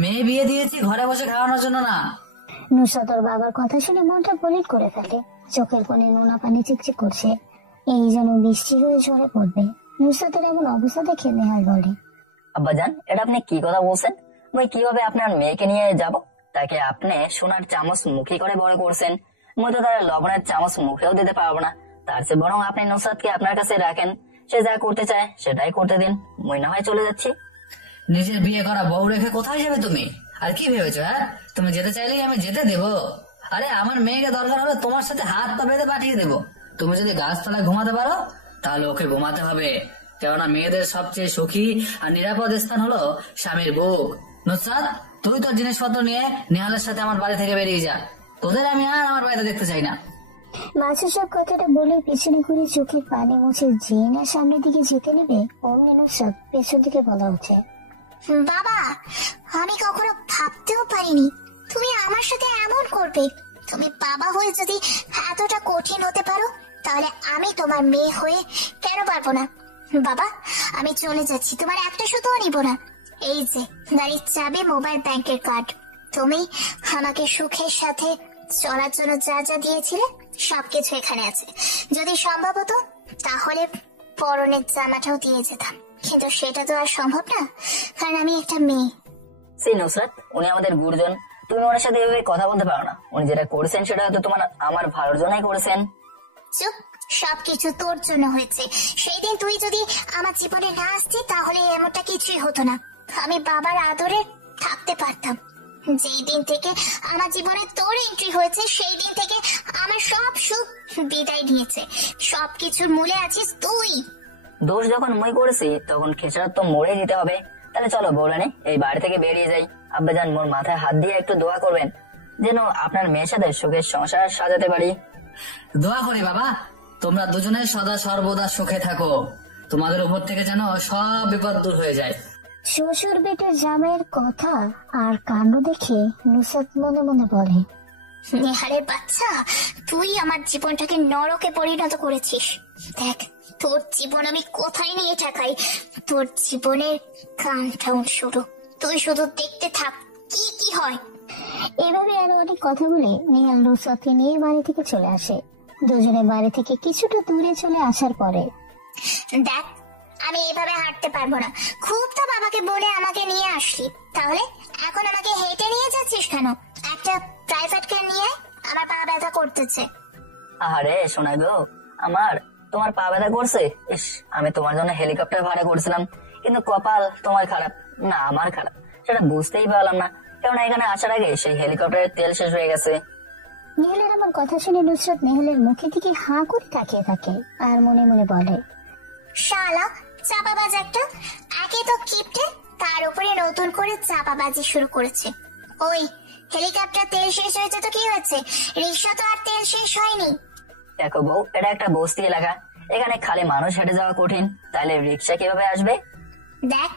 মেয়ে বিয়ে দিয়েছি ঘরে বসে খাওয়ানোর জন্য না। নুসরাত ওর বাবার কথা শুনে মনটা গলিত করে ফেলে, চোখের কোণে নোনা পানি চিকচিক করছে, এই যেন বৃষ্টি হয়ে ঝরে পড়বে। নুসরাতের এমন অবস্থা দেখে নেহাল বলে, আব্বাজান, এটা আপনি কি কথা বলছেন? মই কিভাবে আপনার মেয়েকে নিয়ে যাব? তাকে আপনি সোনার চামচ মুখে করে বড় করছেন, মই তো তার লবণের চামচ মুখেও দিতে পারবো না। তার চেয়ে বরং আপনি নুসরাতকে আপনার কাছে রাখেন, সে যা করতে চায় সেটাই করতে দিন, মই না হয় চলে যাচ্ছি। নিজের বিয়ে করা বউ রেখে কোথায় যাবে তুমি? আর কি ভেবেছো? হ্যাঁ, তুমি যেতে চাইলেই আমি যেতে দেবো? আরে আমার মেয়েকে দরকার হলে তোমার সাথে হাত পা বেঁধে পাঠিয়ে দেবো। তুমি যদি গাছতলায় ঘুমাতে পারো তাহলে ওকে ঘুমাতে হবে, কেননা মেয়েদের সবচেয়ে সুখী আর নিরাপদ স্থান হলো স্বামীর বুক। নুসরাত, তুই তোর জিনিসপত্র নিয়ে নেহালের সাথে আমার বাড়ি থেকে বেরিয়ে যা। তোদের আমি আর আমার বাড়িতে দেখতে চাই না। মাসুদ সব কথাটা বলে পেছনে ঘুরে চোখের পানি মুছে যে না সামনের দিকে যেতে নেবে অমনি নুসরাত পেছন দিকে বলা উঠে, বাবা, আমি কখনো ভাবতেও পারিনি তুমি আমার সাথে এমন করবে। তুমি বাবা হয়ে যদি এতটা কঠিন হতে পারো তাহলে আমি তোমার মেয়ে হয়ে কেন পারবো না? বাবা, আমি চলে যাচ্ছি, তোমার একটা সুতোও নিব না। এই যে গাড়ির চাবি, মোবাইল ব্যাংকের কার্ড, তুমি আমাকে সুখের সাথে চলার জন্য যা যা দিয়েছিলে সবকিছু এখানে আছে। যদি সম্ভব হতো তাহলে পরনের জামাটাও দিয়ে যেতাম, কিন্তু সেটা তো আর সম্ভব না, কারণ আমি একটা মেয়ে। সেই নুসরাত, উনি আমাদের গুরুজন, তুমি ওনার সাথে এভাবে কথা বলতে পারো না। উনি যেটা করেছেন সেটা হয়তো তোমার আমার ভালোর জন্যই করেছেন। চুপ, সবকিছু তোর জন্য হয়েছে। সেই দিন তুই যদি আমার জীবনে না আসতি তাহলে এমনটা কিছুই হতো না। আমি বাবার আদরের থাকতে পারতাম। যেই দিন থেকে আমার জীবনে তোর এন্ট্রি হয়েছে সেই দিন থেকে আমার সব সুখ বিদায় নিয়েছে। সবকিছুর মূলে আছিস তুই। দোষ যখন মই করেছি তখন খেসারত তো মরে দিতে হবে। তাহলে চলো বৌরানী, এই বাড়ি থেকে বেরিয়ে যাই। আব্বাজান মোর মাথায় হাত দিয়ে একটু দোয়া করবেন যেন আপনার মেয়ের সাথে সুখের সংসার সাজাতে পারি। দোয়া করি বাবা, তোমরা দুজনে সদা সর্বদা সুখে থাকো, তোমাদের উপর থেকে যেন সব বিপদ দূর হয়ে যায়। শ্বশুর বেটের জামাইয়ের কথা আর কাণ্ড দেখে নুসরাত মনে মনে বলে, নেহালের বাচ্চা, তুই আমার জীবনটাকে নরকে পরিণত করেছিস। দেখ তোর জীবন আমি কোথায় নিয়ে ঠেকাই। তোর জীবনের কাউন্টডাউন শুরু, তুই শুধু দেখতে থাক কি কি হয়। এভাবে আরো অনেক কথা বলে নেহাল নুসরাতকে নিয়ে বাড়ি থেকে চলে আসে। দুজনে বাড়ি থেকে কিছুটা দূরে চলে আসার পরে, দেখ আমি এভাবে হাঁটতে পারবো না। খুব তো বাবাকে বলে আমাকে নিয়ে আসলি, তাহলে এখন আমাকে হেঁটে নিয়ে যাচ্ছিস কেন? একটা প্রাইভেট কার নিয়ে আয়, আমার পা ব্যথা করতেছে। আরে শোনাই গো আমার, তোমার পা ব্যথা করছে? ইস, আমি তোমার জন্য হেলিকপ্টার ভাড়া করছিলাম, কিন্তু কপাল তোমার খারাপ না আমার খারাপ সেটা বুঝতেই পারলাম না, কারণ এখানে আসার আগে সেই হেলিকপ্টারের তেল শেষ হয়ে গেছে। নেহালের এমন কথা শুনে নুসরাত নেহালের মুখের দিকে হাঁ করে তাকিয়ে থাকে আর মনে মনে বলে, শালা চাপাবাজ একটা, একে তো কিপটে, তার উপরে নতুন করে চাপাবাজি শুরু করেছে। ওই হেলিকপ্টার তেল শেষ হয়েছে তো কি হয়েছে, রিক্সা তো আর তেল শেষ হয়নি। দেখো বউ, এটা একটা বস্তি এলাকা, এখানে খালি মানুষ হেঁটে যাওয়া কঠিন, তাহলে রিক্সা কিভাবে আসবে? দেখ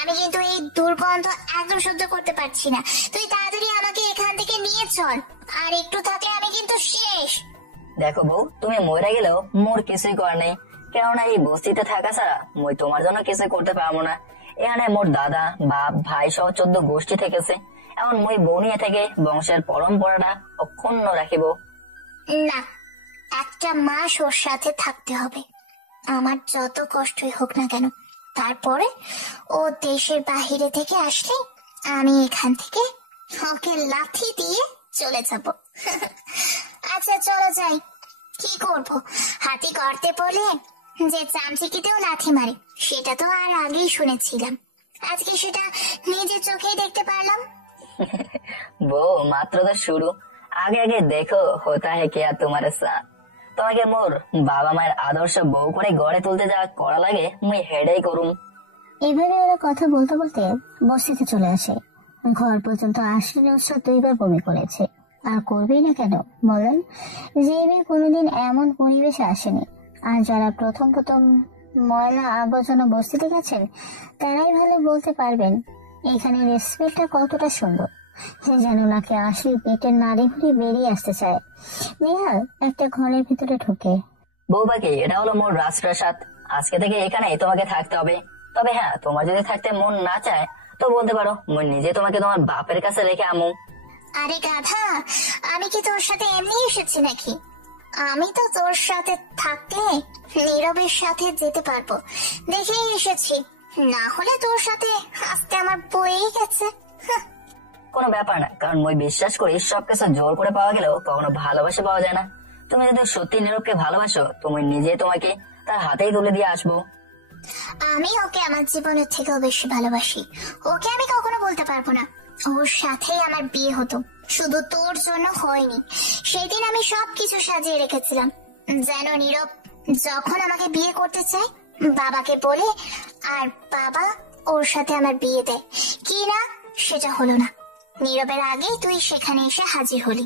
আমি কিন্তু এই দুর্গন্ধ একদম সহ্য করতে পারছি না। তুই তাড়াতাড়ি আমাকে এখান থেকে নিয়ে চল, আর একটু থাকলে আমি কিন্তু শেষ। দেখো বউ, তুমি মরে গেলেও মোর কিছুই করার নেই, কেননা এই বস্তিতে থাকা ছাড়া মই তোমার জন্য কিছু করতে পারবো না। এখানে মোর দাদা বাপ ভাই সহ 14 গোষ্ঠী থেকেছে, এমন মই বউ নিয়ে থেকে বংশের পরম্পরাটা অক্ষুণ্ণ রাখিব। না, একটা মাস ওর সাথে থাকতে হবে, আমার যত কষ্টই হোক না কেন। তারপরে ও দেশের বাহিরে থেকে আসলে আমি এখান থেকে ওকে লাথি দিয়ে চলে যাব। আচ্ছা চলো যাই। কি করব, হাতি গর্তে পড়লে যে চামচিকিতেও লাথি মারে সেটা তো আর আগেই শুনেছিলাম, আজকে সেটা নিজের চোখেই দেখতে পারলাম। বউ মাত্র তো শুরু, আগে আগে দেখো হোতা হে কিয়া তোমার সাথ। তোমাকে মোর বাবা মায়ের আদর্শ বউ করে গড়ে তুলতে যা করা লাগে মুই হেডেই করুম। এভাবে ওরা কথা বলতে বলতে বস্তিতে চলে আসে। ঘর পর্যন্ত আসলে নুসরাত 2 বার বমি করেছে, আর করবেই না কেন বলেন? যে মেয়ে কোনোদিন এমন পরিবেশে আসেনি, আর যারা প্রথম প্রথম ময়লা আবর্জনা বস্তিতে গেছেন তারাই ভালো বলতে পারবেন এখানে রেসপেক্টটা কতটা সুন্দর, যেন নাকি আসলে পেটের নাড়ি ভুড়ি বেরিয়ে আসতে চায়। নেহাল একটা ঘরের ভিতরে ঢুকে, বউ বাকি, এটা হলো মোর রাজপ্রাসাদ, আজকে থেকে এখানে তোমাকে থাকতে হবে। তবে হ্যাঁ, তোমার যদি থাকতে মন না চায় তো বলতে পারো, মই নিজে তোমাকে তোমার বাপের কাছে রেখে আমু। আরে গাধা, আমি কি তোর সাথে এমনি এসেছি নাকি? আমি তো তোর সাথে থাকতে নীরবের সাথে যেতে পারবো দেখেই এসেছি, না হলে তোর সাথে আসতে আমার বয়েই গেছে। কোনো ব্যাপার না, কারণ মই বিশ্বাস করি সবকিছু জোর করে পাওয়া গেলেও কখনো ভালোবাসা পাওয়া যায় না। তুমি যদি সত্যি নীরবকে ভালোবাসো তুমি নিজে তোমাকে তার হাতেই তুলে দিয়ে আসবো। আমি ওকে আমার জীবনের থেকেও বেশি ভালোবাসি, ওকে আমি কখনো বলতে পারবো না। ওর সাথেই আমার বিয়ে হতো, শুধু তোর জন্য হয়নি। সেদিন আমি সবকিছু সাজিয়ে রেখেছিলাম যেন নীরব যখন আমাকে বিয়ে করতে চায় বাবাকে বলে আর বাবা ওর সাথে আমার বিয়ে দেয়, কি না সেটা হলো না। নীরবের আগেই তুই সেখানে এসে হাজির হলি।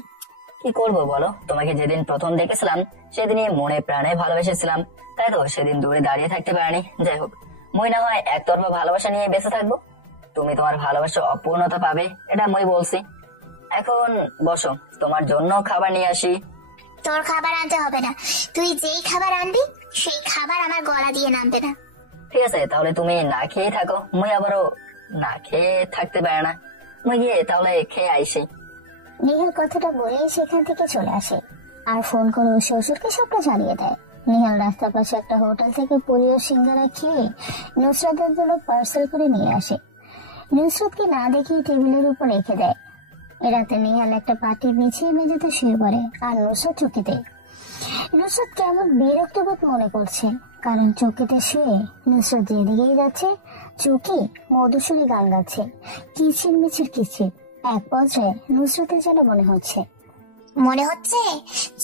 কি করবো বলো, তোমাকে যেদিন প্রথম দেখেছিলাম সেদিনই মনে প্রাণে ভালোবেসেছিলাম, তাই তো সেদিন দূরে দাঁড়িয়ে থাকতে পারিনি। যাই হোক, মই না হয় একতরফা ভালোবাসা নিয়ে বেঁচে থাকবো, তুমি তোমার ভালোবাসা অপূর্ণতা পাবে, এটা মই বলছি। এখন বসো, তোমার জন্য খাবার নিয়ে আসি। তোর খাবার আনতে হবে না, তুই যেই খাবার আনবি সেই খাবার আমার গলা দিয়ে নামবে না। ঠিক আছে, তাহলে তুমি না খেয়ে থাকো, মই আবারও না খেয়ে থাকতে পারে না। মই গিয়ে তাহলে খেয়ে আইসি। নেহাল কথাটা বলেই সেখান থেকে চলে আসে আর ফোন করে ওর শ্বশুরকে সবটা জানিয়ে দেয়। নেহাল রাস্তার পাশে একটা হোটেল থেকে পুরি ও সিঙ্গারা খেয়ে নুসরাতের জন্য পার্সেল করে নিয়ে আসে। নুসরাতকে না দেখিয়ে টেবিলের উপর রেখে দেয়। এরাতে নেহাল একটা পাটির নিচে মেঝেতে শুয়ে পড়ে আর নুসরাত চকিতে। নুসরাত কেমন বিরক্ত বোধ মনে করছে, কারণ চৌকিতে শুয়ে নুসরাত যেদিকেই যাচ্ছে চৌকি মধুসূরি গান গাচ্ছে, কিচির মিচির কিচির। এক পর্যায়ে নুসরাতের যেন মনে হচ্ছে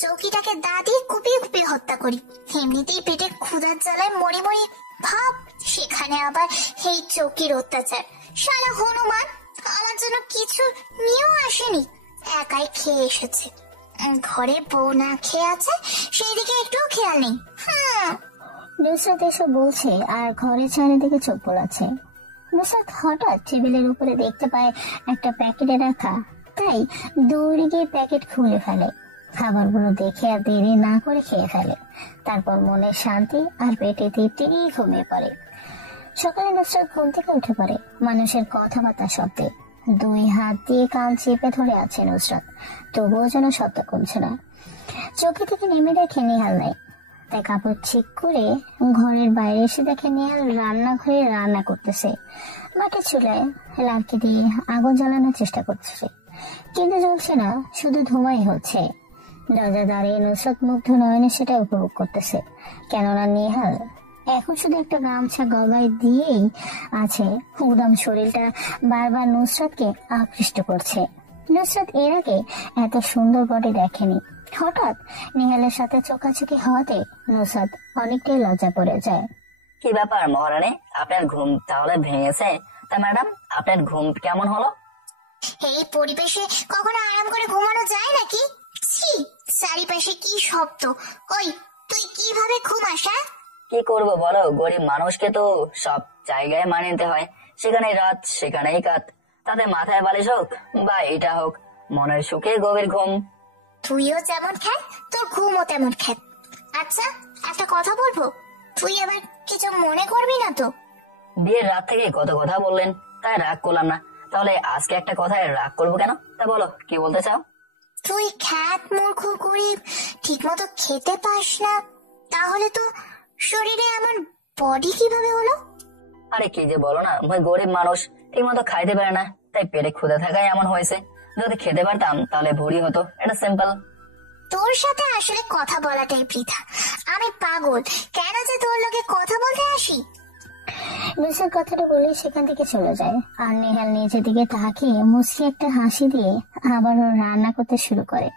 চৌকিটাকে দা দিয়ে কুপিয়ে কুপিয়ে হত্যা করি। এমনিতেই পেটে ক্ষুধার জ্বালায় মরি মরি ভাব, সেখানে আবার এই চৌকির অত্যাচার। শালা হনুমান আমার জন্য কিছু নিয়েও আসেনি, একাই খেয়ে এসেছে। ঘরে বউ না খেয়ে আছে, সেই দিকে একটুও খেয়াল নেই। নুসরাত এসে বলছে আর ঘরের চারিদিকে চোখ বোলাচ্ছে। নুসরাত হঠাৎ টেবিলের উপরে দেখতে পায় একটা প্যাকেটে রাখা, তাই দৌড়ে গিয়ে প্যাকেট খুলে ফেলে। খাবারগুলো দেখে আর দেরি না করে খেয়ে ফেলে। তারপর মনে শান্তি আর পেটে তৃপ্তি নিয়ে ঘুমিয়ে পড়ে। সকালে নুসরাত ঘুম থেকে উঠে পড়ে মানুষের কথাবার্তা শব্দে। 2 হাত দিয়ে কান চেপে ধরে আছে নুসরাত, তবুও যেন শব্দ কমছে না। চৌকি থেকে নেমে দেখে নেহাল নাই, তাই কাপড় ঠিক করে ঘরের বাইরে এসে দেখে নেহাল রান্নাঘরে রান্না করতেছে। মাটির চুলায় লাড়কি দিয়ে আগুন জ্বালানোর চেষ্টা করছে, কিন্তু জ্বলছে না, শুধু ধোঁয়াই হচ্ছে। দরজা দাঁড়িয়ে নুসরাত মুগ্ধ নয়নে সেটা উপভোগ করতেছে, কেননা নেহাল এখন শুধু একটা গামছা গলায় দিয়েই আছে। উদাম শরীরটা বারবার নুসরাতকে আকৃষ্ট করছে। নুসরাত এর আগে এত সুন্দর বডি দেখেনি। হঠাৎ নেহালের সাথে চোখাচোখি হওয়াতে নুসরাত অনেকটাই লজ্জা পড়ে যায়। কি ব্যাপার মহারানী, আপনার ঘুম তাহলে ভেঙেছে? তা ম্যাডাম, আপনার ঘুম কেমন হলো? এই পরিবেশে কখনো আরাম করে ঘুমানো যায় নাকি? ছি, চারিপাশে কি শব্দ! ওই তুই কিভাবে ঘুমাস? কি করব বলো, গরিব মানুষকে তো সব জায়গায় মানিয়ে নিতে হয়। সেখানেই রাত সেখানেই কাত, তাতে মাথায় বালিশ হোক বা এটা হোক, মনের সুখে গভীর ঘুম। তুইও যেমন খ্যাত, তোর ঘুমও তেমন খ্যাত। আচ্ছা, একটা কথা বলবো, তুই আবার কিছু মনে করবি না তো? বিয়ের রাত থেকে কত কথা বললেন, তাই রাগ করলাম না। তাহলে আজকে একটা কথায় রাগ করবো কেন? তা বলো, কি বলতে চাও? তুই খ্যাত, মূর্খ, গরিব, ঠিক মতো খেতে পাস না, তাহলে তো শরীরে এমন বডি কিভাবে হলো? আরে কি যে বলো না, ভাই গরিব মানুষ ঠিক মতো খাইতে পারে না, তাই পেটে ক্ষুধা থাকায় এমন হয়েছে। যদি খেতে পারতাম তাহলে ভুঁড়ি হতো, এটা সিম্পল। তোর সাথে আসলে কথা বলাটাই বৃথা। আমি পাগল, কেন যে তোর লগে কথা বলতে আসি। নুসরাত কথাটা বলে সেখান থেকে চলে যায়। আর নেহাল নিজের দিকে তাকিয়ে মুচকি একটা হাসি দিয়ে আবারও রান্না করতে শুরু করে।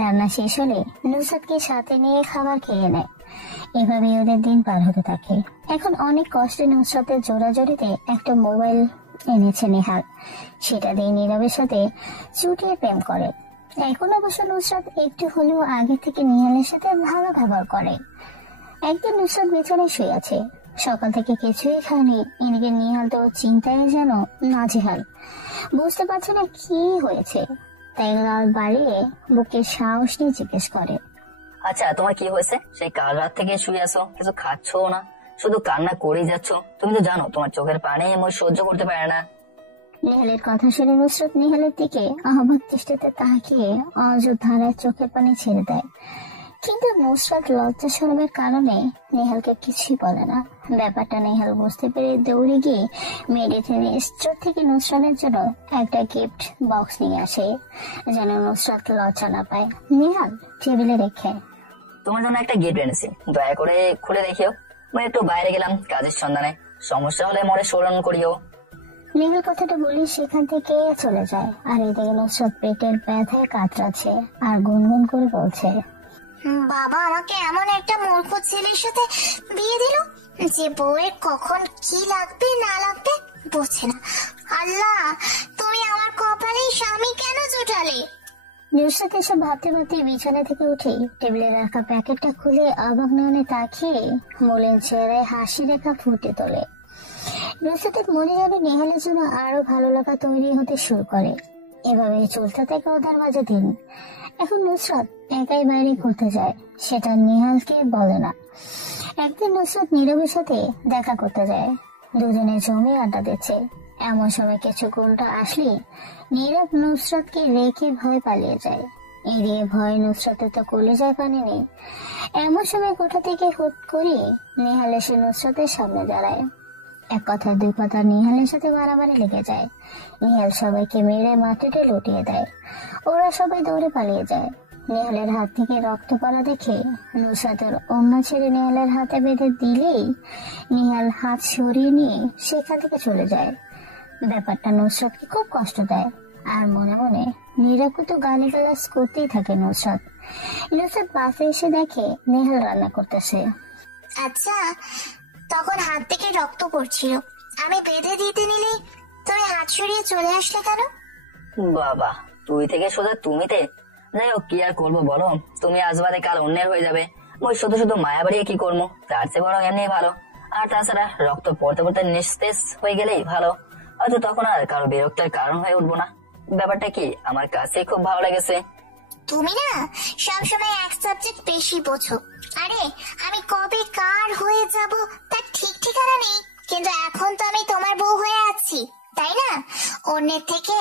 রান্না শেষ হলে নুসরাতকে সাথে নিয়ে খাবার খেয়ে নেয়। এভাবে ওদের দিন পার হতে থাকে। এখন অনেক কষ্টে নুসরাতের জোড়াজোড়িতে একটা মোবাইল এনেছে নেহাল, সেটা দিয়ে নীরবের সাথে চুটিয়ে প্রেম করে। এখন অবশ্য নুসরাত একটু হলেও আগে থেকে নেহালের সাথে ভালো ব্যবহার করে। একদিন নুসরাত বিছানায় শুয়ে আছে, সকাল থেকে কিছুই খায়নি। এদিকে নেহাল তো চিন্তায় যেন নাজেহাল, বুঝতে পারছে না কি হয়েছে। তাই লাল বাড়িয়ে বুকে সাহস নিয়ে জিজ্ঞেস করে, আচ্ছা তোমার কি হয়েছে? সেই কাল রাত থেকে শুয়ে আছো, কিছু খাচ্ছ না, শুধু কান্না করেই যাচ্ছ। তুমি তো জানো তোমার চোখের পানি আমি সহ্য করতে পারে না। নেহালের কথা শুনে নুসরাত নেহালের দিকে অবাক দৃষ্টিতে তাকিয়ে অযোধ্যার চোখের পানি ছেড়ে দেয়। কিন্তু নুসরাত লজ্জা শরমের কারণে নেহালকে কিছুই বলে না। ব্যাপারটা নেহাল বুঝতে পেরে দৌড়ে গিয়ে মেডিসিন স্টোর থেকে নুসরাতের জন্য একটা গিফট বক্স নিয়ে আসে, যেন নুসরাত লজ্জা না পায়। নেহাল টেবিলে রেখে, তোমার জন্য একটা গিফট এনেছি, দয়া করে খুলে দেখিও। আমি একটু বাইরে গেলাম কাজের সন্ধানে, সমস্যা হলে মনে স্মরণ করিও। নেহাল কথাটা বলি সেখান থেকে চলে যায়। আর এদিকে নুসরাত পেটের ব্যথায় কাতরাচ্ছে আর গুনগুন করে বলছে, বাবা আমাকে এমন একটা মূর্খ ছেলের সাথে বিয়ে দিল, যে বউয়ের কখন কি লাগবে না লাগবে বোঝে না। আল্লাহ, তুমি আমার কপালে স্বামী কেন জোটালে? নুসরাত এসব ভাবতে ভাবতে বিছানা থেকে উঠে টেবিলে রাখা প্যাকেটটা খুলে অবাক নয়নে তাকিয়ে মলিন চেহারায় হাসি রেখা ফুটে তোলে। নুসরাতের মনে যেন নেহালের জন্য আরো ভালো লাগা তৈরি হতে শুরু করে। এভাবে চলতে থাকে ওদের মাঝে দিন। এখন নুসরাত একাই বাইরে ঘুরতে যায়, সেটা নেহালকে বলে না। একদিন নুসরাত নীরবের সাথে দেখা করতে যায়, দুজনে জমে আড্ডা দিচ্ছে। এমন সময় কিছু গুন্ডা আসলে নীরব নুসরাতকে রেখে ভয় পালিয়ে যায়। এড়িয়ে ভয় নুসরাতের তো কলেজায় পানি নেই। এমন সময় কোথা থেকে হুট করে নেহাল এসে নুসরাতের সামনে দাঁড়ায়। এক কথা দুই কথা নেহালের সাথে বাড়াবাড়ি লেগে যায়। নেহাল সবাইকে মেরে মাটিতে লুটিয়ে দেয়। ওরা সবাই দৌড়ে পালিয়ে যায়। নেহালের হাত থেকে রক্ত পড়া দেখে নুসরাতের অন্য ছেড়ে নেহালের হাতে বেঁধে দিলেই নেহাল হাত সরিয়ে নিয়ে সেখান থেকে চলে যায়। ব্যাপারটা নুসরাতকে খুব কষ্ট দেয়, আর মনে মনে নিরাকুত গালিগালাজ করতেই থাকে নুসরাত। নুসরাত বাসে এসে দেখে নেহাল রান্না করতেছে। আচ্ছা, তখন হাত থেকে রক্ত পড়ছিল, আমি বেঁধে দিতে নিলেই তুমি হাত সরিয়ে চলে আসলে কেন? বাবা, তুই থেকে সোজা তুমিতে। যাই হোক, কি আর করবো বলো, তুমি আজ বাদে কাল অন্যের হয়ে যাবে। ওই শুধু শুধু মায়া বাড়িয়ে কি করবো, তার চেয়ে বরং এমনি ভালো। আর তাছাড়া রক্ত পড়তে পড়তে নিস্তেজ হয়ে গেলেই ভালো, হয়তো তখন আর কারো বিরক্তের কারণ হয়ে উঠবো না। ব্যাপারটা কি আমার কাছে খুব ভালো লেগেছে। তুমি না সবসময় এক সাবজেক্ট বেশি বোঝো। আরে আমি কবে কার হয়ে যাব তার ঠিক ঠিকানা নেই, কিন্তু এখন তো আমি তোমার বউ হয়ে আছি, তাই না? অন্যের থেকে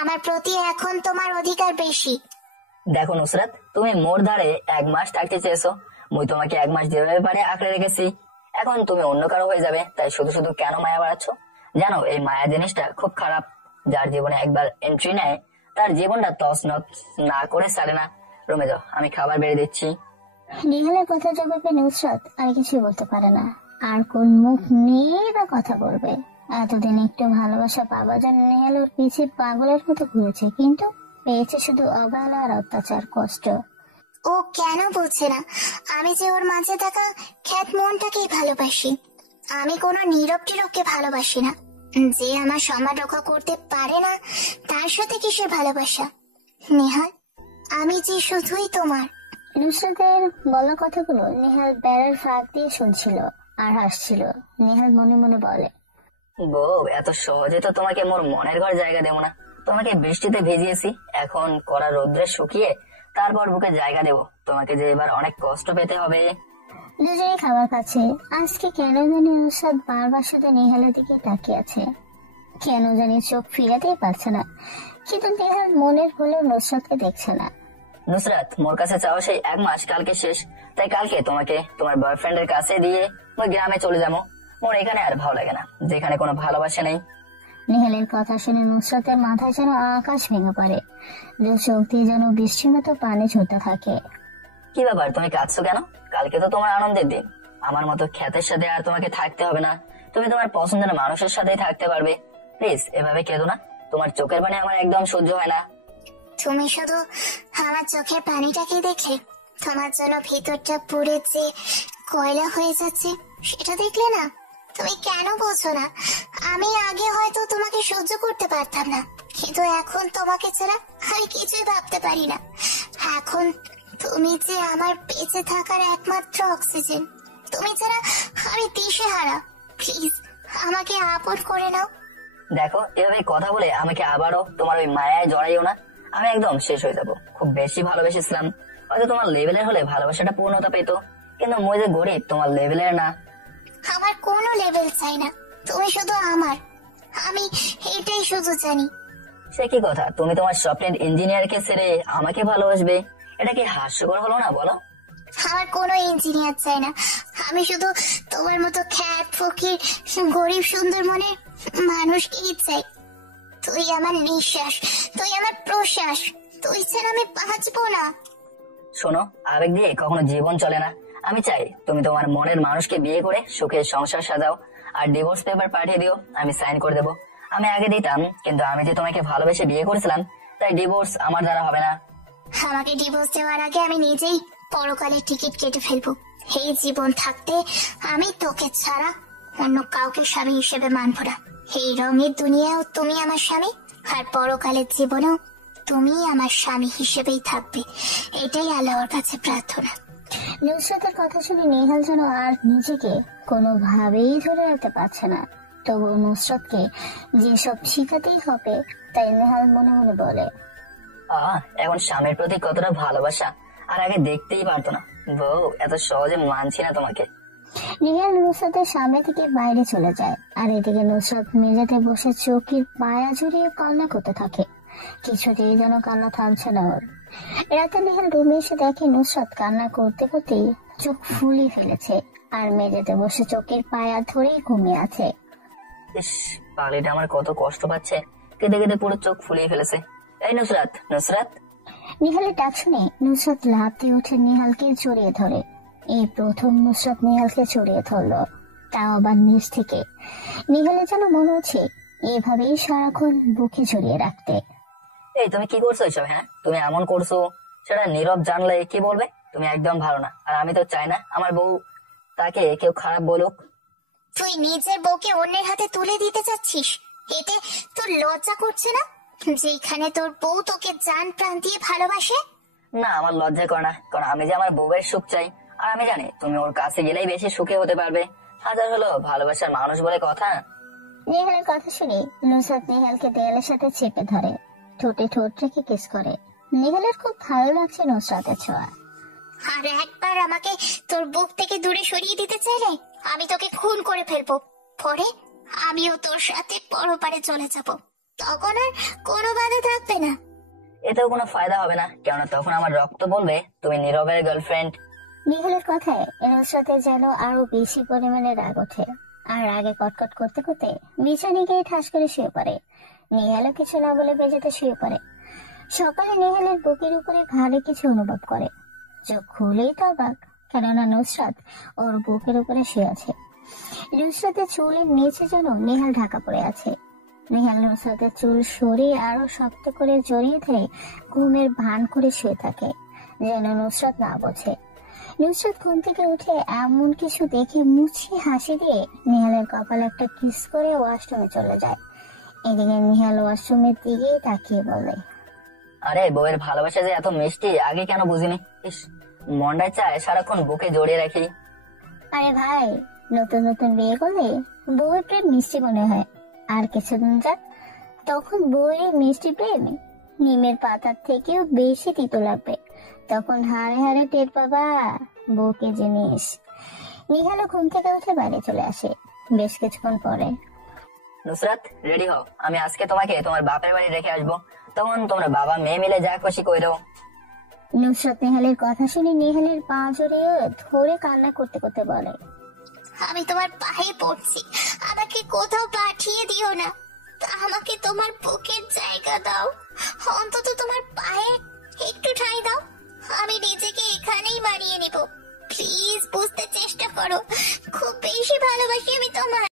আমার প্রতি এখন তোমার অধিকার বেশি। দেখো নুসরাত, তুমি মোর ধারে 1 মাস থাকতে চেয়েছো, মুই তোমাকে 1 মাস যেভাবে পারে আঁকড়ে রেখেছি। এখন তুমি অন্য কারো হয়ে যাবে, তাই শুধু শুধু কেন মায়া বাড়াচ্ছ? জানো, এই মায়া জিনিসটা খুব খারাপ। যার জীবনে একবার এন্ট্রি নেয় তার জীবনটা তছনছ না করে ছাড়ে না। রুমে যাও, আমি খাবার বেড়ে দিচ্ছি। নেহালের কথা জবাবে নুসরাত আর কিছুই বলতে পারে না। আর কোন মুখ নিয়ে বা কথা বলবে? এতদিন একটু ভালোবাসা পাবার জন্য নেহাল ওর পিছে পাগলের মতো ঘুরেছে, কিন্তু পেয়েছে শুধু অবহেলা আর অত্যাচার, কষ্ট। ও কেন বলছে না আমি যে ওর মাঝে থাকা খ্যাত মনটাকেই ভালোবাসি। আমি কোনো নীরব টিরবকে ভালোবাসি না। যে আমার সম্মান রক্ষা করতে পারে না তার সাথে কিসের ভালোবাসা? নেহাল, আমি যে শুধুই তোমার। নুসরাতের বলা কথাগুলো নেহাল বেড়ার ফাঁক দিয়ে শুনছিল আর হাসছিল। নেহাল মনে মনে বলে, বউ, এত সহজে তো তোমাকে মোর মনের ঘর জায়গা দেবো না। তোমাকে বৃষ্টিতে ভিজিয়েছি, এখন কড়া রোদ্রে শুকিয়ে তারপর বুকে জায়গা দেবো। তোমাকে যে এবার অনেক কষ্ট পেতে হবে। দুজনে খাবার খাচ্ছে। আজকে কেন জানি নুসরাত বারবার শুধু নেহালের দিকে তাকিয়ে আছে, কেন জানি চোখ ফিরাতেই পারছে না। কিন্তু নেহাল মনের ভুলেও নুসরাতকে দেখছে না। নুসরাত, মোর কাছে চাও সেই 1 মাস কালকে শেষ, তাই কালকে তোমাকে তোমার বয়ফ্রেন্ডের কাছে দিয়ে ওই গ্রামে চলে যাবো। মোর এখানে আর ভালো লাগে না, যেখানে কোনো ভালোবাসা নেই। নেহালের কথা শুনে নুসরাতের মাথায় যেন আকাশ ভেঙে পড়ে, দু চোখ দিয়ে যেন বৃষ্টির মতো পানি ঝরতে থাকে। কি ব্যাপার, তুমি কাঁদছো কেন? কালকে তো তোমার আনন্দের দিন। আমার মতো খ্যাতের সাথে আর তোমাকে থাকতে হবে না, তুমি তোমার পছন্দের মানুষের সাথেই থাকতে পারবে। প্লিজ এভাবে কেঁদো না, তোমার চোখের পানি আমার একদম সহ্য হয় না। তুমি শুধু আমার চোখের পানিটাকে দেখলে, তোমার জন্য ভিতরটা পুড়ে যে কয়লা হয়ে যাচ্ছে সেটা দেখলে না? তুমি কেন বোঝো না? আমি আগে হয়তো তোমাকে সহ্য করতে পারতাম না, কিন্তু এখন তোমাকে ছাড়া আমি কিছুই ভাবতে পারি না। এখন তুমি যে আমার বেঁচে থাকার একমাত্র অক্সিজেন। তুমি ছাড়া আমি দিশেহারা। প্লিজ আমাকে আপন করে নাও। দেখো, এভাবে কথা বলে আমাকে আবারও তোমার ওই মায়ায় জড়াইও না। আমি একদম শেষ হয়ে যাব। খুব বেশি ভালোবেসেছিলাম, হয়তো তোমার লেভেলের হলে ভালোবাসাটা পূর্ণতা পেত, কিন্তু মই যে গরিব, তোমার লেভেলের না। আমার কোনো লেভেল চাই না, তুমি শুধু আমার। আমি এটাই শুধু জানি। সে কি কথা, তুমি তোমার স্বপ্নের ইঞ্জিনিয়ারকে ছেড়ে আমাকে ভালোবাসবে? এটা কি হাস্যকর হলো না বলো? আমার কোনো ইঞ্জিনিয়ার চাই না, আমি শুধু তোমার মতো খ্যাত ফকির গরিব সুন্দর মনের মানুষকেই চাই। তুই আমার নিঃশ্বাস, তুই আমার প্রশ্বাস, তুই ছাড়া আমি বাঁচবো না। শোনো, আবেগ দিয়ে কখনো জীবন চলে না। আমি চাই তুমি তোমার মনের মানুষকে বিয়ে করে সুখের সংসার সাজাও, আর ডিভোর্স পেপার পাঠিয়ে দিও, আমি সাইন করে দেবো। আমি আগে দিতাম, কিন্তু আমি যে তোমাকে ভালোবেসে বিয়ে করেছিলাম, তাই ডিভোর্স আমার দ্বারা হবে না। আমাকে ডিভোর্স দেওয়ার আগে আমি নিজেই পরকালের টিকিট কেটে ফেলবো। এই জীবন থাকতে আমি তোকে ছাড়া অন্য কাউকে স্বামী হিসেবে মানব না। এই রঙের দুনিয়াও তুমি আমার স্বামী, আর পরকালের জীবনেও তুমি আমার স্বামী হিসেবেই থাকবে। এটাই আল্লাহর কাছে প্রার্থনা। নুসরাতের কথা শুনে নেহাল যেন আর নিজেকে কোনোভাবেই ধরে রাখতে পারছে না। তবু নুসরাতকে যেসব শিখাতেই হবে, তাই নেহাল মনে মনে বলে, এখন স্বামীর প্রতি কতটা ভালোবাসা আর আগে দেখতেই পারতো না। বউ, এত সহজে মানছি না তোমাকে। নেহাল নুসরাতের সামনে থেকে বাইরে চলে যায়, আর এদিকে নুসরাত মেঝেতে বসে চৌকির পায়া জড়িয়ে কান্না করতে থাকে। কিছুতেই যেন কান্না থামছে না ওর। রাতে নেহাল রুমে এসে দেখে নুসরাত কান্না করতে করতে চোখ ফুলিয়ে ফেলেছে, আর মেঝেতে বসে চৌকির পায়া ধরেই ঘুমিয়ে আছে। ইস, পাগলিটা আমার কত কষ্ট পাচ্ছে, কেঁদে কেঁদে পুরো চোখ ফুলিয়ে ফেলেছে। এই নুসরাত, নুসরাত। নিহালের ডাক শুনে নুসরাত লাফ দিয়ে উঠে নিহালকে জড়িয়ে ধরে। এই প্রথম নুসরাত নিহালকে জড়িয়ে ধরলো, তাও আবার নিচ থেকে। নিহালে যেন মনে হচ্ছে এভাবেই সারাক্ষণ বুকে জড়িয়ে রাখতে। এই তুমি কি করছো এসব? হ্যাঁ, তুমি এমন করছো, সেটা নীরব জানলে কি বলবে? তুমি একদম ভালো না, আর আমি তো চাই না আমার বউ তাকে কেউ খারাপ বলুক। তুই নিজের বউকে অন্যের হাতে তুলে দিতে চাচ্ছিস? এতে তোর লজ্জা করছে না, যেখানে তোর বউ তোকে জান প্রাণ দিয়ে ভালোবাসে? না, আমার লজ্জা করে না, কারণ আমি যে আমার বউয়ের সুখ চাই, আর আমি জানি তুমি ওর কাছে গেলেই বেশি সুখে হতে পারবে। হাজার হলো ভালোবাসার মানুষ বলে কথা। নিহালের কথা শুনে নুসরাত নিহালকে দেয়ালের সাথে চেপে ধরে, ঠোঁটে ঠোঁট রেখে কিস করে। নিহালের খুব ভালো লাগছে নুসরাতের ছোঁয়া। আর একবার আমাকে তোর বুক থেকে দূরে সরিয়ে দিতে চাইলে আমি তোকে খুন করে ফেলবো, পরে আমিও তোর সাথে পরপারে চলে যাব, তখন আর কোনো বাধা থাকবে না। এতেও কোনো ফায়দা হবে না, কেননা তখন আমার রক্ত বলবে তুমি নীরবের গার্লফ্রেন্ড। নিহালের কথায় নুসরাতের যেন আরো বেশি পরিমাণে রাগ ওঠে, আর রাগে কটকট করতে করতে বিছানে গিয়ে ঠাস করে শুয়ে পড়ে। নিহালও কিছু না বলে বেজাতে শুয়ে পড়ে। সকালে নিহালের বুকের উপরে ভারী কিছু অনুভব করে। চোখ খুলেই তো অবাক, কেননা নুসরাত ওর বুকের উপরে শুয়ে আছে। নুসরাতের চুলের নিচে যেন নিহাল ঢাকা পড়ে আছে। নিহাল নুসরাতের চুল সরিয়ে আরো শক্ত করে জড়িয়ে ধরে ঘুমের ভান করে শুয়ে থাকে, যেন নুসরাত না বোঝে। নুসরাত ঘুম থেকে উঠে এমন কিছু দেখে মুচকি হাসি দিয়ে নিহালের কপালে একটা কিস করে ওয়াশরুমে চলে যায়। এদিকে নিহাল ওয়াশরুমের দিকেই তাকিয়ে বলে, আরে বউয়ের ভালোবাসা যে এত মিষ্টি, আগে কেন বুঝিনি। ইস, মনটায় চায় সারাক্ষণ বুকে জড়িয়ে রাখি। আরে ভাই, নতুন নতুন বিয়ে করলে বউয়ের প্রেম মিষ্টি মনে হয়, আর কিছুদিন যাক তখন বউয়ের মিষ্টি প্রেম নিমের পাতার থেকেও বেশি তিতো লাগবে, তখন হাড়ে হাড়ে টের পাবা বউকে জিনিস। নিহালও ঘুম থেকে উঠে বাইরে চলে আসে। বেশ কিছুক্ষণ পরে, নুসরাত রেডি হও, আমি আজকে তোমাকে তোমার বাপের বাড়ি রেখে আসবো, তখন তোমরা বাবা মেয়ে মিলে যা খুশি কইরো। নুসরাত নিহালের কথা শুনে নিহালের পা জড়িয়ে ধরে কান্না করতে করতে বলে, আমি তোমার পায়ে পড়ছি, আমাকে কোথাও পাঠিয়ে দিও না, আমাকে তোমার বুকের জায়গা দাও, অন্তত তোমার পায়ে একটু ঠাঁই দাও, আমি নিজেকে এখানেই মানিয়ে নিব। প্লিজ বুঝতে চেষ্টা করো, খুব বেশি ভালোবাসি আমি তোমার।